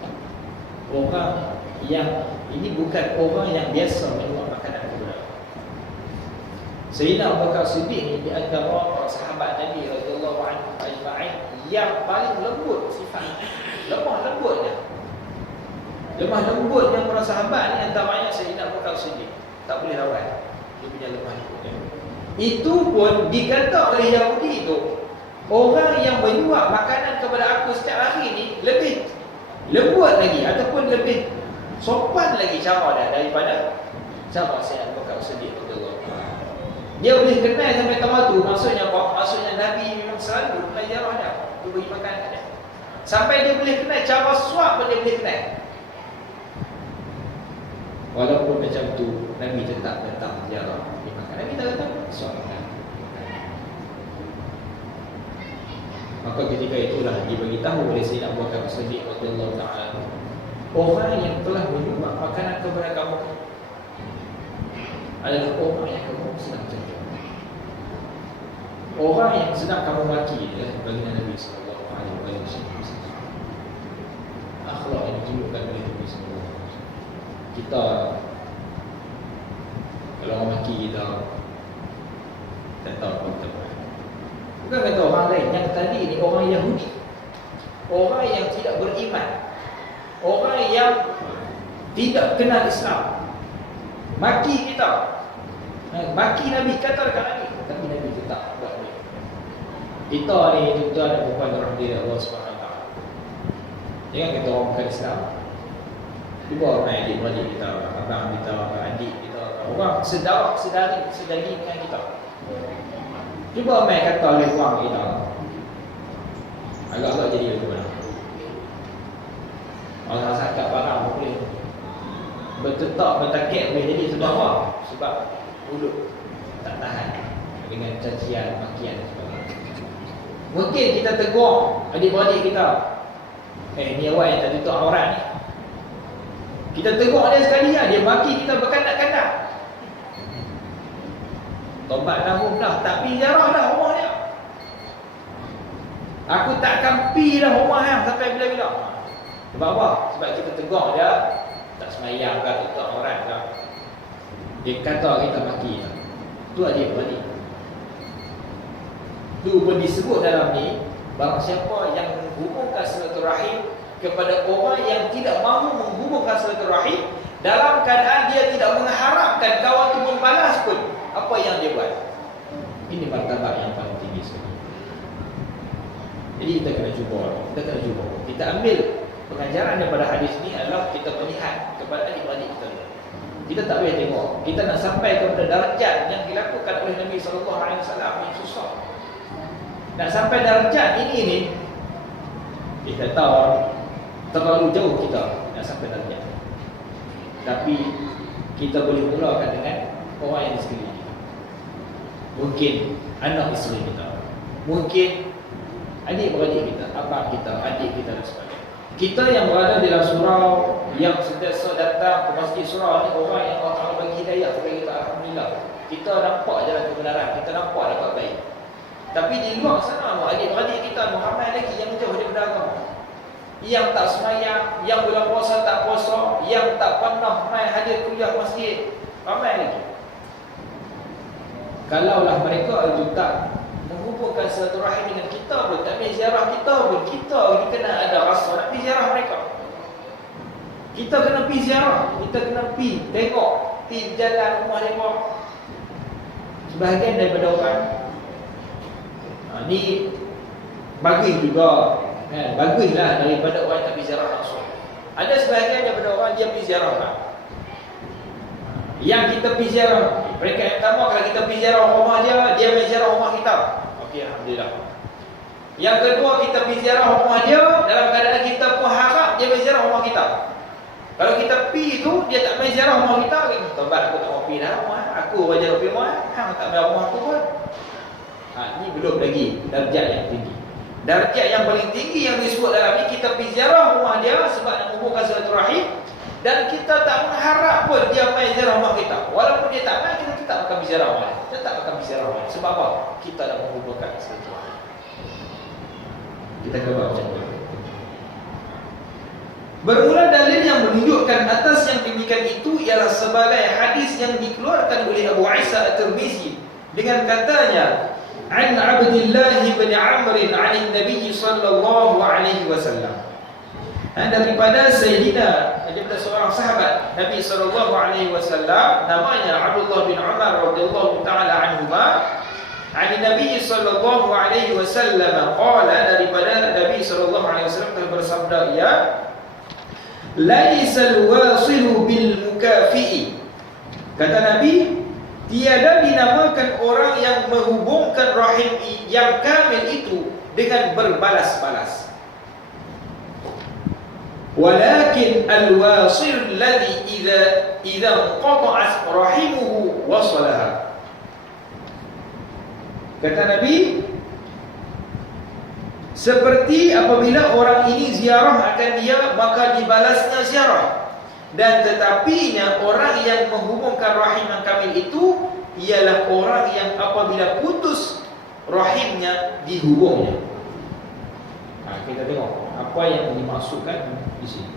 orang yang ini bukan orang yang biasa menyuap makanan kepada. Sayyidina Abu Bakar Siddiq ini di antara para sahabat Nabi radhiyallahu anhu ajma'in yang paling lembut sifat. Lemah lembutnya para sahabat ni, antaranya Sayyidina Abu Bakar Siddiq. Tak boleh lawan dia punya lemah lembutnya. Itu pun dikata oleh Yahudi itu, orang yang menyuap makanan kepada aku setiap hari ni lebih lembut lagi ataupun lebih sopan lagi cara dia daripada cara Sayyidina Abu Bakar Siddiq radhiyallahu anhu. Dia boleh kenal sampai tahu tu, maksudnya apa? Maksudnya Nabi memang selalu ziarah dia, tu bagi makan kat dia. Sampai dia boleh kenal cara suap pun dia boleh kenal. Walaupun macam tu, Nabi tetap datang ziarah, bagi makan. Nabi tak datang suap makan. Maka ketika itulah diberitahu oleh Sayyidina Abu Bakar As-Siddiq radhiyallahu taala, orang yang telah menyuap makanan kepada kamu adalah orang yang kamu sedang cari. Orang yang sedang kamu maki adalah baginda Nabi sallallahu alaihi wasallam. Akhlak yang ditunjukkan oleh Nabi sallallahu alaihi wasallam. Kita kalau orang maki kita tak tahu apa kita buat. Bukan kata orang lain, yang tadi ni orang Yahudi, orang yang tidak beriman, orang yang tidak kenal Islam. maki kita, maki Nabi, kata dekat Nabi, tapi Nabi tetap buat ni. Kita ni tuan-tuan dan puan rahmati Allah Subhanahu Wa Taala. Jangan kita orang bukan Islam. Cuba orang adik-beradik kita, abang kita, adik kita, orang sedarah, sedaging dengan kita. Cuba main kata oleh orang kita, agak-agak jadi macam mana? Orang zakat barang boleh bertetak, bertakik boleh jadi sebab apa? Sebab mulut tak tahan dengan cacian, makian dan sebagainya. Mungkin kita tegur adik-beradik kita, ni awak yang tak tutup aurat ni. Kita tegur dia sekali lah, dia maki kita berkandak-kandak. Tobat dah, tak pergi ziarah dah rumah dia. Aku takkan pergi dah rumah dia sampai bila-bila. Sebab apa? Sebab kita tegur dia, tak semayang ke, tutup aurat ke. Dia kata kita maki. Tu adik-beradik. Tu pun disebut dalam ni, barang siapa yang menghubungkan silaturahim kepada orang yang tidak mahu menghubungkan silaturahim, dalam keadaan dia tidak mengharapkan kawan itu membalas pun, apa yang dia buat? Ini martabat yang paling tinggi sekali. Jadi kita kena cuba. Kita ambil pengajaran daripada hadis ni adalah kita melihat kepada adik-beradik kita. Kita tak boleh tengok. Kita nak sampai kepada darjat yang dilakukan oleh Nabi SAW yang susah. Nak sampai darjat ini ni, kita tahu terlalu jauh kita nak sampai darjat. Tapi kita boleh mulakan dengan orang yang di sekeliling kita. Mungkin anak isteri kita, mungkin adik-beradik kita, abang kita, adik kita dan sebagainya. Kita yang berada di dalam surau, yang sentiasa datang ke masjid surau ni, orang yang Allah Ta'ala bagi hidayah kepada kita, alhamdulillah. Kita nampak jalan kebenaran, kita nampak dapat baik. Tapi di luar sana, adik-beradik kita ramai lagi yang jauh daripada agama, yang tak semayang, yang bulan puasa tak puasa, yang tak pernah mai hadir kuliah masjid, ramai lagi. Kalaulah mereka itu tak menghubungkan silaturahim dengan kita pun, tak pergi ziarah kita pun, kita kena ada rasa nak pergi ziarah mereka. Kita kena pergi ziarah, kita kena pergi tengok, pergi jalan rumah mereka. Sebahagian daripada orang ni bagus juga, baguslah daripada orang yang tak pergi ziarah langsung. Ada sebahagian daripada orang dia pergi ziarah lah. Yang kita pergi ziarah, mereka yang pertama kalau kita pergi ziarah rumah dia, dia pergi ziarah rumah kita. Okey, alhamdulillah. Yang kedua, kita pergi ziarah rumah dia dalam keadaan kita pun harap dia pergi ziarah rumah kita. Kalau kita pergi tu, dia tak pergi ziarah rumah kita, tobat aku tak mau pergi dah rumah, aku aja pergi rumah, hang tak pergi rumah aku pun. Ni belum lagi darjat yang tinggi. Darjat yang paling tinggi yang disebut dalam ni, kita pergi ziarah rumah dia sebab nak menghubungkan silaturahim, dan kita tak mengharap pun dia mai ziarah rumah kita. Walaupun dia tak mai, kita tetap akan pergi ziarah rumah. Tetap akan pergi ziarah rumah. Sebab apa? Kita nak menghubungkan silaturahim. Kita kena buat macam tu. Bermula dalil yang menunjukkan atas yang demikian itu ialah sebagai hadis yang dikeluarkan oleh Abu Isa At-Tirmizi dengan katanya, An Abdullah bin Amr an Nabi sallallahu alaihi wasallam. Daripada Sayyidina, daripada seorang sahabat Nabi sallallahu alaihi wasallam namanya Abdullah bin Umar radhiyallahu taala anhuma, an Nabi sallallahu alaihi wasallam qala, daripada Nabi sallallahu alaihi wasallam telah bersabda, ya laisal wasilu bil mukafi'i, kata Nabi, tiada dinamakan orang yang menghubungkan rahim yang kamil itu dengan berbalas-balas. Walakin al-wasil alladhi idza qata'at rahimuhu wasalaha. Kata Nabi, seperti apabila orang ini ziarah akan dia, maka dibalasnya ziarah. Dan tetapinya orang yang menghubungkan rahim yang kamil itu ialah orang yang apabila putus rahimnya dihubungnya. Kita tengok apa yang dimaksudkan di sini.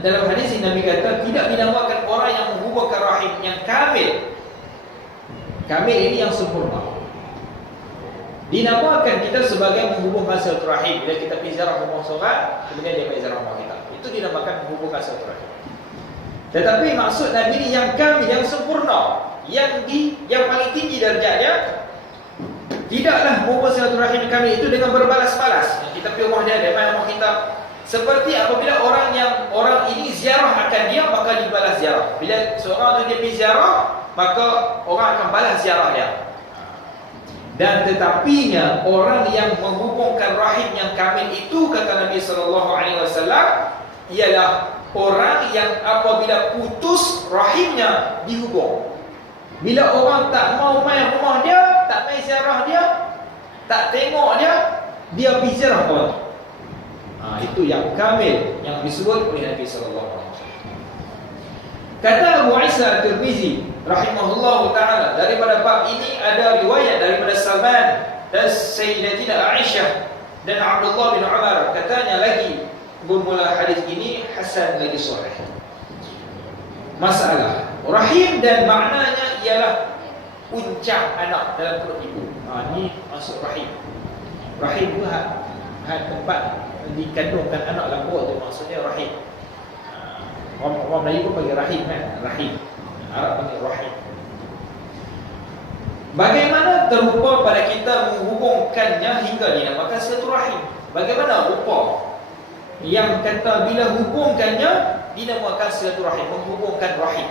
Dalam hadis ini Nabi kata tidak dinamakan orang yang menghubungkan rahim yang kamil. Kamil ini yang sempurna. Dinamakan kita sebagai menghubungkan silaturahim. Bila kita pergi ziarah rumah seorang, kemudian dia pergi ziarah rumah kita, itu dinamakan menghubungkan silaturahim. Tetapi maksud Nabi ni yang kamil, yang sempurna, yang paling tinggi darjatnya. Tidaklah hubungan silaturahim kami itu dengan berbalas-balas. Kita pergi rumah dia, dia main rumah kita. Seperti apabila orang ini ziarah akan dia, maka dibalas ziarah. Bila seorang tu dia pergi ziarah, maka orang akan balas ziarah dia. Dan tetapinya orang yang menghubungkan rahim yang kamil itu, kata Nabi SAW, ialah orang yang apabila putus rahimnya dihubung. Bila orang tak mau main rumah dia, tak main ziarah dia, tak tengok dia, dia pergi ziarah kawan. Itu yang kamil, yang disebut oleh Nabi SAW. Kata Abu Isa At-Tirmizi rahimahullahu ta'ala, daripada bab ini ada riwayat daripada Salman dan Sayyidatina Aisyah dan Abdullah bin Umar. Katanya lagi, bermula hadis ini hasan lagi sahih. Masalah rahim dan maknanya ialah puncak anak dalam perut ibu. Ni masuk rahim. Rahim itu tempat dikandungkan anak dalam perut tu, maksudnya rahim. Orang Melayu pun panggil rahim kan? Rahim. Arab panggil rahim. Bagaimana terupa pada kita menghubungkannya hingga dinamakan silaturahim? Bagaimana rupa yang kata bila hubungkannya dinamakan silaturahim, menghubungkan rahim?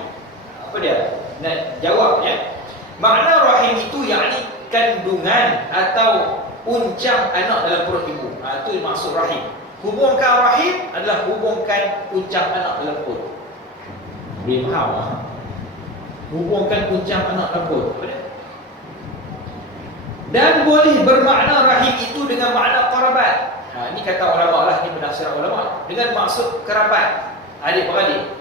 Apa dia? Nak jawabnya, makna rahim itu yakni kandungan atau puncak anak dalam perut ibu. Itu maksud rahim. Hubungkan rahim adalah hubungkan puncak anak dalam perut. Boleh faham? Hubungkan puncak anak dalam perut. Apa dia? Dan boleh bermakna rahim itu dengan makna qarabat. Ini kata ulama lah, ini penafsiran ulama, dengan maksud kerabat, adik-beradik.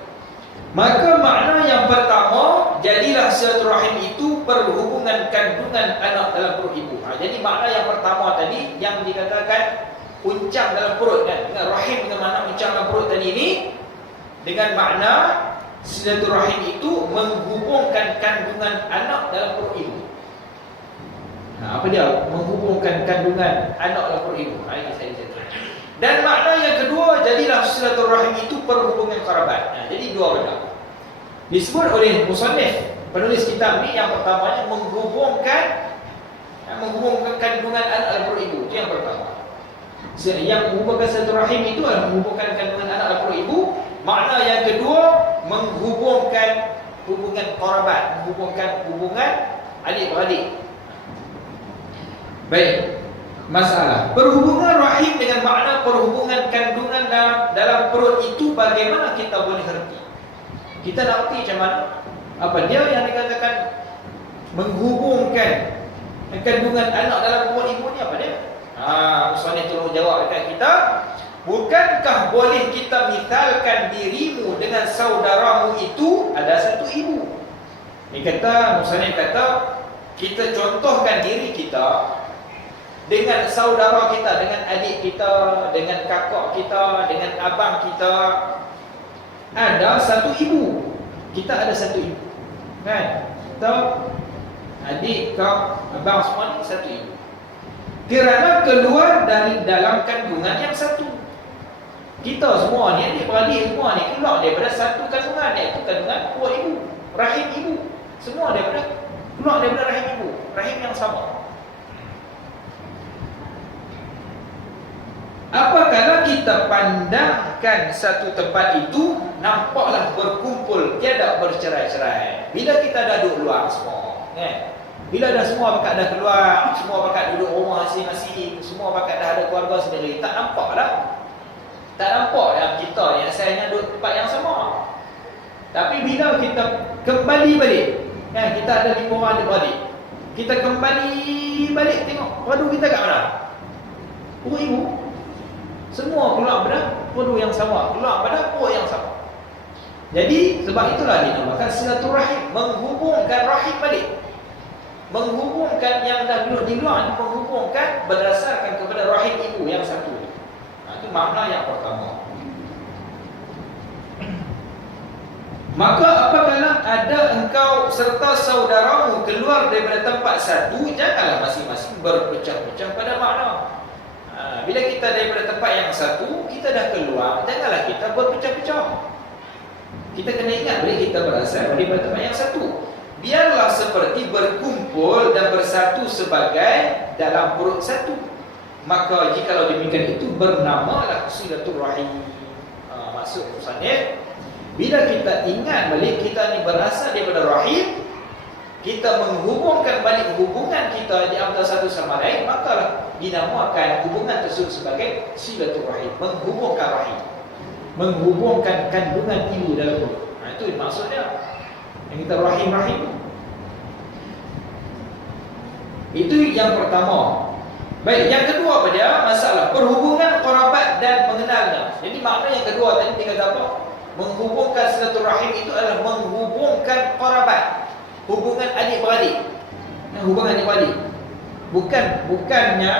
Maka makna yang pertama, jadilah silaturahim itu perhubungan kandungan anak dalam perut ibu. Jadi makna yang pertama tadi yang dikatakan puncak dalam perut kan, dengan rahim dengan makna puncak dalam perut tadi ini, dengan makna silaturahim itu menghubungkan kandungan anak dalam perut ibu. Apa dia? Menghubungkan kandungan anak dalam perut ibu. Ini saya cerita. Dan makna yang kedua, jadilah silaturahim itu perhubungan kerabat. Jadi dua benda disebut oleh musannif, penulis kitab ni. Yang pertamanya menghubungkan kandungan anak dalam perut ibu. Itu yang pertama. Yang menghubungkan silaturahim itu adalah menghubungkan kandungan anak dalam perut ibu. Makna yang kedua, menghubungkan hubungan kerabat, menghubungkan hubungan adik-beradik. Baik, masalah perhubungan rahim dengan makna perhubungan kandungan dalam perut itu, bagaimana kita boleh erti? Kita nak erti macam mana? Apa dia yang dikatakan menghubungkan kandungan anak dalam perut ibu ni? Apa dia? Musannif tolong jawab dekat kita. Bukankah boleh kita misalkan dirimu dengan saudaramu itu ada satu ibu? Ni kata, musannif kata, kita contohkan diri kita dengan saudara kita, dengan adik kita, dengan kakak kita, dengan abang kita. Ada satu ibu. Kita ada satu ibu, kan? Kita, adik, kak, abang semua ni satu ibu. Kerana keluar dari dalam kandungan yang satu. Kita semua ni, adik-beradik semua ni keluar daripada satu kandungan, iaitu kandungan perut ibu, rahim ibu. Semua keluar daripada rahim ibu, rahim yang sama. Apakala kita pandangkan satu tempat itu, nampaklah berkumpul, tiada bercerai-cerai. Bila kita dah duduk luar semua, kan? Bila dah semua pakat dah keluar, semua pakat duduk rumah masing-masing, semua pakat dah ada keluarga sendiri, tak nampak dah. Tak nampak yang kita ni asalnya duduk tempat yang sama. Tapi bila kita kembali balik, kan, kita ada 5 orang adik-beradik, kita kembali balik tengok, padu kita kat mana? Perut ibu. Semua keluar pada perut yang sama, keluar pada perut yang sama. Jadi sebab itulah dinamakan silaturahim, menghubungkan rahim balik. Menghubungkan yang dah duduk di luar, menghubungkan berdasarkan kepada rahim ibu yang satu. Itu makna yang pertama. Maka apabila ada engkau serta saudaramu keluar daripada tempat satu, janganlah masing-masing berpecah-pecah pada makna. Bila kita daripada tempat yang satu, kita dah keluar, janganlah kita berpecah-pecah. Kita kena ingat boleh kita berasal daripada tempat yang satu. Biarlah seperti berkumpul dan bersatu sebagai dalam perut satu. Maka jikalau demikian itu bernamalah silaturahim. Maksud musannif, bila kita ingat balik kita ni berasal daripada rahim, kita menghubungkan balik hubungan kita di antara satu sama lain, maka dinamakan hubungan tersebut sebagai silaturahim, menghubungkan rahim, menghubungkan kandungan ibu dalam perut. Itu maksudnya yang kita rahim-rahim. Itu yang pertama. Baik, yang kedua apa dia? Masalah perhubungan qarabat dan mengenalnya. Jadi makna yang kedua tadi dia kata apa? Menghubungkan silaturahim itu adalah menghubungkan qarabat, hubungan adik-beradik. Hubungan adik-beradik. Bukannya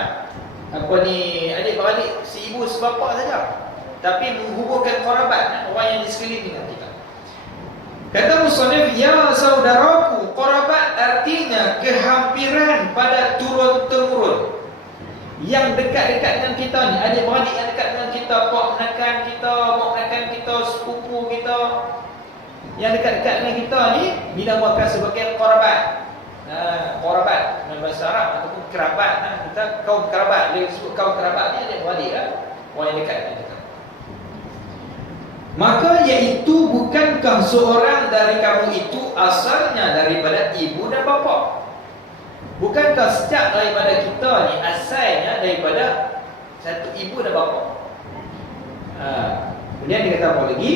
apa ni adik-beradik si ibu sebapa saja. Tapi menghubungkan qarabat, orang yang di sekeliling dengan kita. Kata musannif, ya saudaraku, qarabat artinya kehampiran pada turun-temurun. Yang dekat-dekat dengan kita ni, adik-beradik yang dekat dengan kita, pak menakan kita, mak menakan kita, sepupu kita, yang dekat-dekat dengan kita ni dinamakan sebagai qarabat. Qarabat dalam bahasa Arab ataupun kerabat. Kita kaum kerabat, dia sebut kaum kerabat ni adik-beradik lah, orang yang dekat dengan kita. Maka iaitu bukankah seorang dari kamu itu asalnya daripada ibu dan bapa? Bukankah sejak daripada kita ni asalnya daripada satu ibu dan bapa? Kemudian dia kata apa lagi?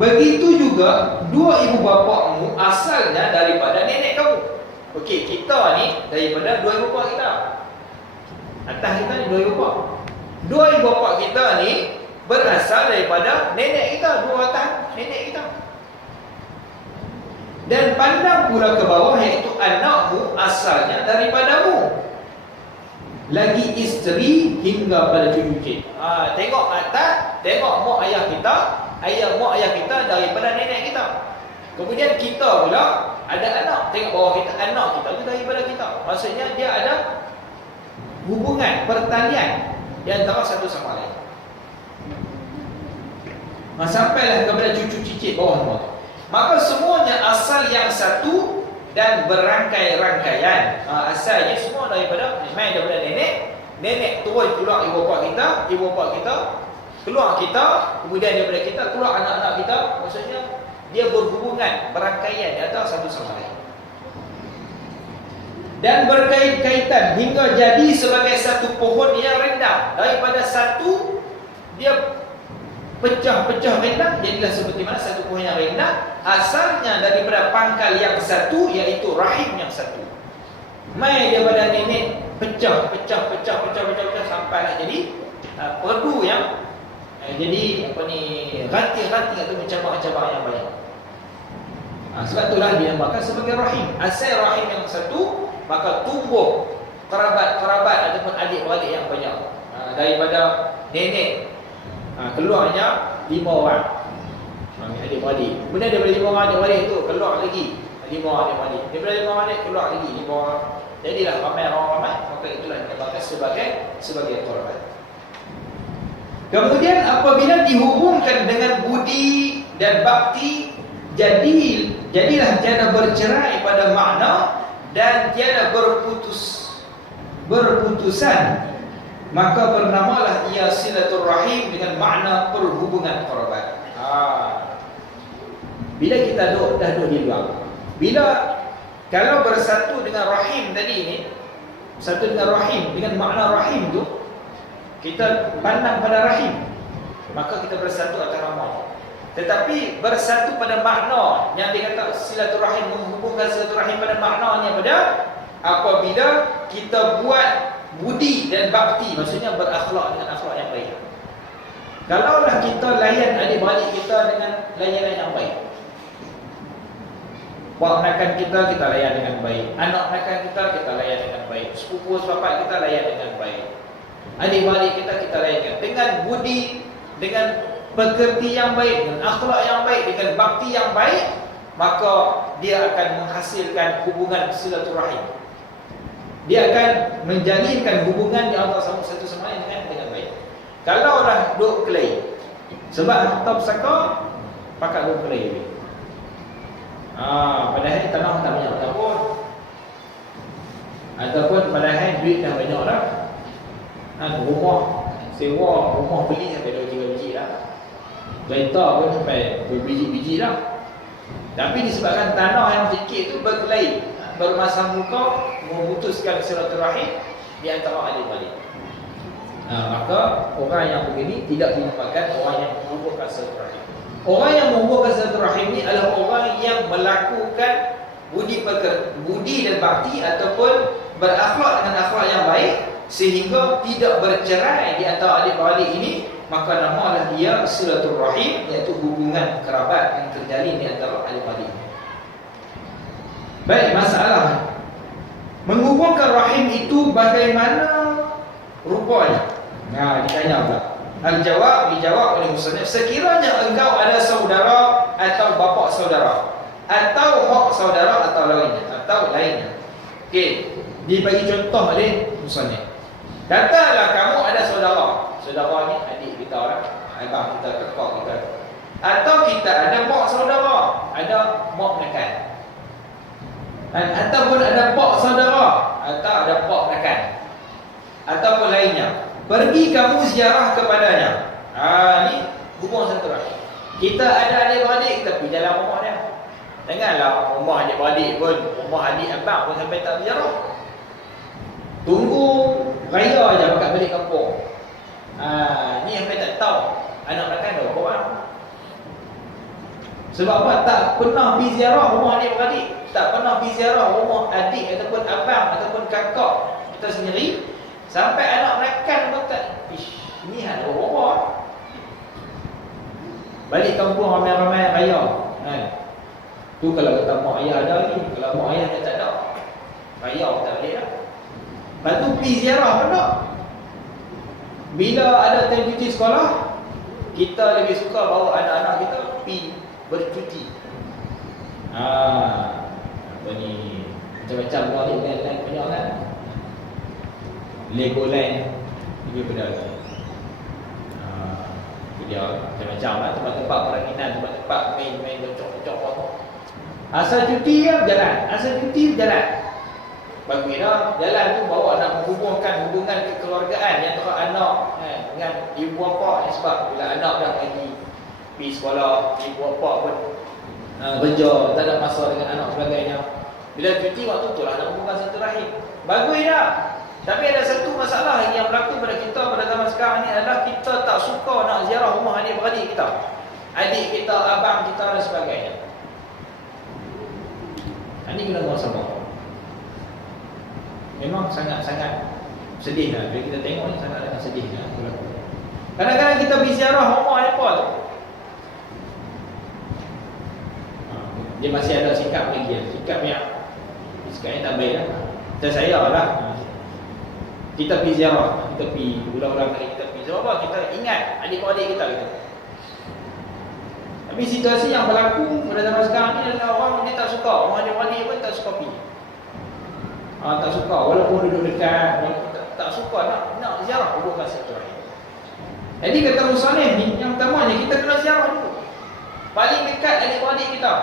Begitu juga dua ibu bapamu asalnya daripada nenek kamu. Okey, kita ni daripada dua ibu bapa kita. Atas kita ni dua ibu bapa. Dua ibu bapa kita ni berasal daripada nenek kita, dua atas nenek kita. Dan pandang pula ke bawah, iaitu anakmu asalnya daripadamu, lagi isteri hingga pada cucu. Tengok atas, tengok mak ayah kita, mak ayah kita daripada nenek kita. Kemudian kita pula ada anak, tengok bawah kita, anak kita itu daripada kita. Maksudnya dia ada hubungan pertalian di antara satu sama lain. Sampailah kepada cucu cicit bawah semua. Maka semuanya asal yang satu dan berangkai-rangkaian. Asalnya semua daripada nenek. Nenek turun keluar ibu bapa kita, ibu bapa kita keluar kita, kemudian daripada kita keluar anak-anak kita. Maksudnya dia berhubungan, berangkaian di antara satu sama lain. Dan berkait-kaitan hingga jadi sebagai satu pohon yang rendah. Daripada satu dia pecah-pecah rendah, jadilah seperti mana satu pohon yang rendah. Asalnya daripada pangkal yang satu, iaitu rahim yang satu. Mai daripada nenek pecah sampailah jadi perdu yang jadi apa ni, ranting-ranting atau cabang-cabang yang banyak. Sebab itulah dinamakan sebagai rahim. Asal rahim yang satu, maka tumbuh kerabat-kerabat ataupun adik-beradik yang banyak. Daripada nenek keluarnya 5 orang adik-beradik. Kemudian daripada 5 orang adik-beradik itu keluar lagi 5 orang adik-beradik. Daripada 5 orang adik keluar lagi 5 orang. Jadilah ramai orang ramai. Maka itulah dinamakan sebagai kerabat. Kemudian apabila dihubungkan dengan budi dan bakti, jadilah tiada bercerai pada makna dan tiada berputusan, maka bernamalah ia silaturahim dengan makna perhubungan kerabat. Bila kita dah duduk di luar, kalau bersatu dengan rahim tadi ni, satu dengan rahim, dengan makna rahim tu, kita pandang pada rahim, maka kita bersatu antara ramai. Tetapi bersatu pada makna yang dikata silaturahim, menghubungkan silaturahim pada maknanya pada apabila kita buat budi dan bakti, maksudnya berakhlak dengan akhlak yang baik. Kalaulah kita layan adik-beradik kita dengan layanan yang baik, buat menakan kita layan dengan baik, anak menakan kita layan dengan baik, sepupu sepapat kita layan dengan baik, adik-beradik kita layan dengan budi, dengan pekerti yang baik, dengan akhlak yang baik, dengan bakti yang baik, maka dia akan menghasilkan hubungan silaturahim. Dia akan menjalinkan hubungan di antara satu sama lain dengan baik. Kalau orang duduk kelai sebab harta pusaka, pakat berkelahi. Padahal tanah tak banyak ataupun padahal duit dah banyak dah. Rumah sewa, rumah beli sampai 2-3 biji dah. Kereta pun sampai berbiji-biji dah. Tapi disebabkan tanah yang sikit tu berkelahi, bermasam muka, memutuskan silaturahim di antara adik-adik. Maka orang yang begini tidak dinamakan orang yang menguburkan silaturahim. Orang yang menguburkan silaturahim ni adalah orang yang melakukan budi dan bakti ataupun berakhlak dengan akhlak yang baik sehingga tidak bercerai di antara adik-beradik ini, maka nama adalah dia silaturahim, iaitu hubungan kerabat yang terjalin di antara adik-beradik. Baik, masalah menghubungkan rahim itu bagaimana rupanya? Ditanya pula. Dijawab oleh musannif, sekiranya engkau ada saudara atau bapa saudara atau mak saudara atau lainnya. Okey, dibagi contoh oleh musannif. Katalah kamu ada saudara. Saudara ni adik kita lah, abang kita, kakak kita. Atau kita ada mak saudara, ada mak menekan. Ataupun ada pak saudara, atau ada pak menekan, ataupun lainnya. Pergi kamu ziarah kepadanya. Ni hubung silaturahim. Kita ada adik-beradik, kita pergi jalan rumah dia. Janganlah rumah adik-beradik pun, rumah adik abang pun sampai tak ziarah. Tunggu raya je pakat balik kampung. Ni sampai tak tahu anak makan dah berapa orang. Sebab apa? Tak pernah pergi ziarah rumah adik-beradik, tak pernah pergi ziarah rumah adik ataupun abang ataupun kakak kita sendiri. Sampai anak makan pun tak. Ni hal berapa. Balik kampung ramai-ramai raya. Tu kalau kata mak ayah ada lagi. Kalau mak ayah tak ada, raya pun tak boleh dah. Lepas tu pergi ziarah pun tak. Bila ada time cuti sekolah, kita lebih suka bawa anak-anak kita pergi bercuti. Apa ni, macam-macam lah ni, lain banyak kan. Legoland juga benda lagi. Dia macam-macam lah, tempat-tempat peranginan, tempat-tempat main cocok-cocok. Asal cuti ya berjalan, Bagus dah, jalan tu bawa nak menghubungkan hubungan kekeluargaan yang antara anak dengan ibu bapa. Sebab bila anak dah pergi sekolah, ibu bapa pun kerja, tak ada masa dengan anak sebagainya. Bila cuti waktu tu lah nak hubungkan silaturahim. Bagus dah. Tapi ada satu masalah yang berlaku pada kita pada zaman sekarang ni adalah kita tak suka nak ziarah rumah adik-beradik kita. Adik kita, abang kita dan sebagainya. Ini kena buat sabar. Memang sangat-sangat sedih lah. Bila kita tengok ni sangat-sangat sedih lah. Kadang-kadang kita pergi ziarah rumah mereka tu, dia masih ada sikap lagi. Sikapnya tak baik lah. Macam saya lah, kita pergi ziarah, kita pergi ulang-ulang kali kita pergi. Sebab apa? Kita ingat adik-adik kita gitu. Tapi situasi yang berlaku pada zaman sekarang ni adalah orang dia tak suka, orang adik-adik pun tak suka pergi. Tak suka, walaupun duduk dekat, tak suka nak ziarah hubungkan silaturahim. Jadi kata musannif ni, yang pertamanya kita kena ziarah dulu. Paling dekat adik-adik kita.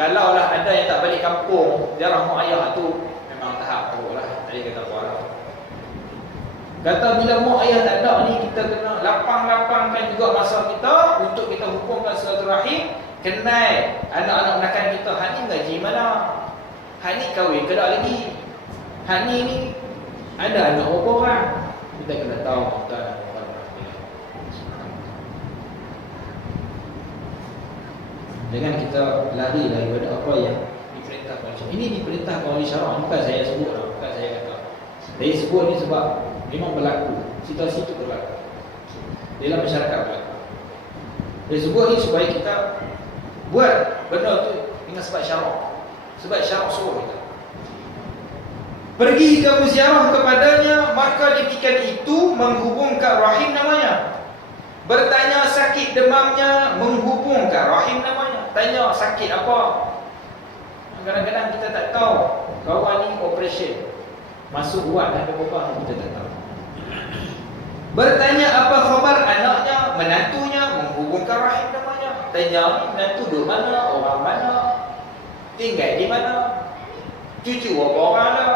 Kalaulah ada yang tak balik kampung, ziarah mak ayah tu memang tahap teruk lah. Tadi kata orang kata bila mak ayah tak ada ni, kita kena lapang-lapangkan juga masa kita untuk kita hubungkan silaturahim. Kenal anak-anak menakan kita. Hak ni gaji mana? Hak ni kahwin ke tak lagi? Hak ni ada anak berapa orang? Kita kena tahu kita anak orang. Jangan kita lari daripada apa yang diperintahkan oleh syarak. Ini diperintahkan oleh syarak, bukan saya sebut lah, bukan saya kata. Saya sebut ni sebab memang berlaku, situasi itu berlaku dalam masyarakat berlaku. Saya sebut ni supaya kita buat benda tu dengan sebab syarak. Sebab syarak suruh kita. Pergi kamu ziarah kepadanya, maka demikian itu menghubungkan rahim namanya. Bertanya sakit demamnya, menghubungkan rahim namanya. Tanya sakit apa. Kadang-kadang kita tak tahu kawan ni operation, masuk buat dah berapa, kita tak tahu. Bertanya apa khabar anaknya, menantunya, menghubungkan rahim namanya. tanya ni menantu duduk mana, orang mana, tinggal di mana, cucu apa orang ada.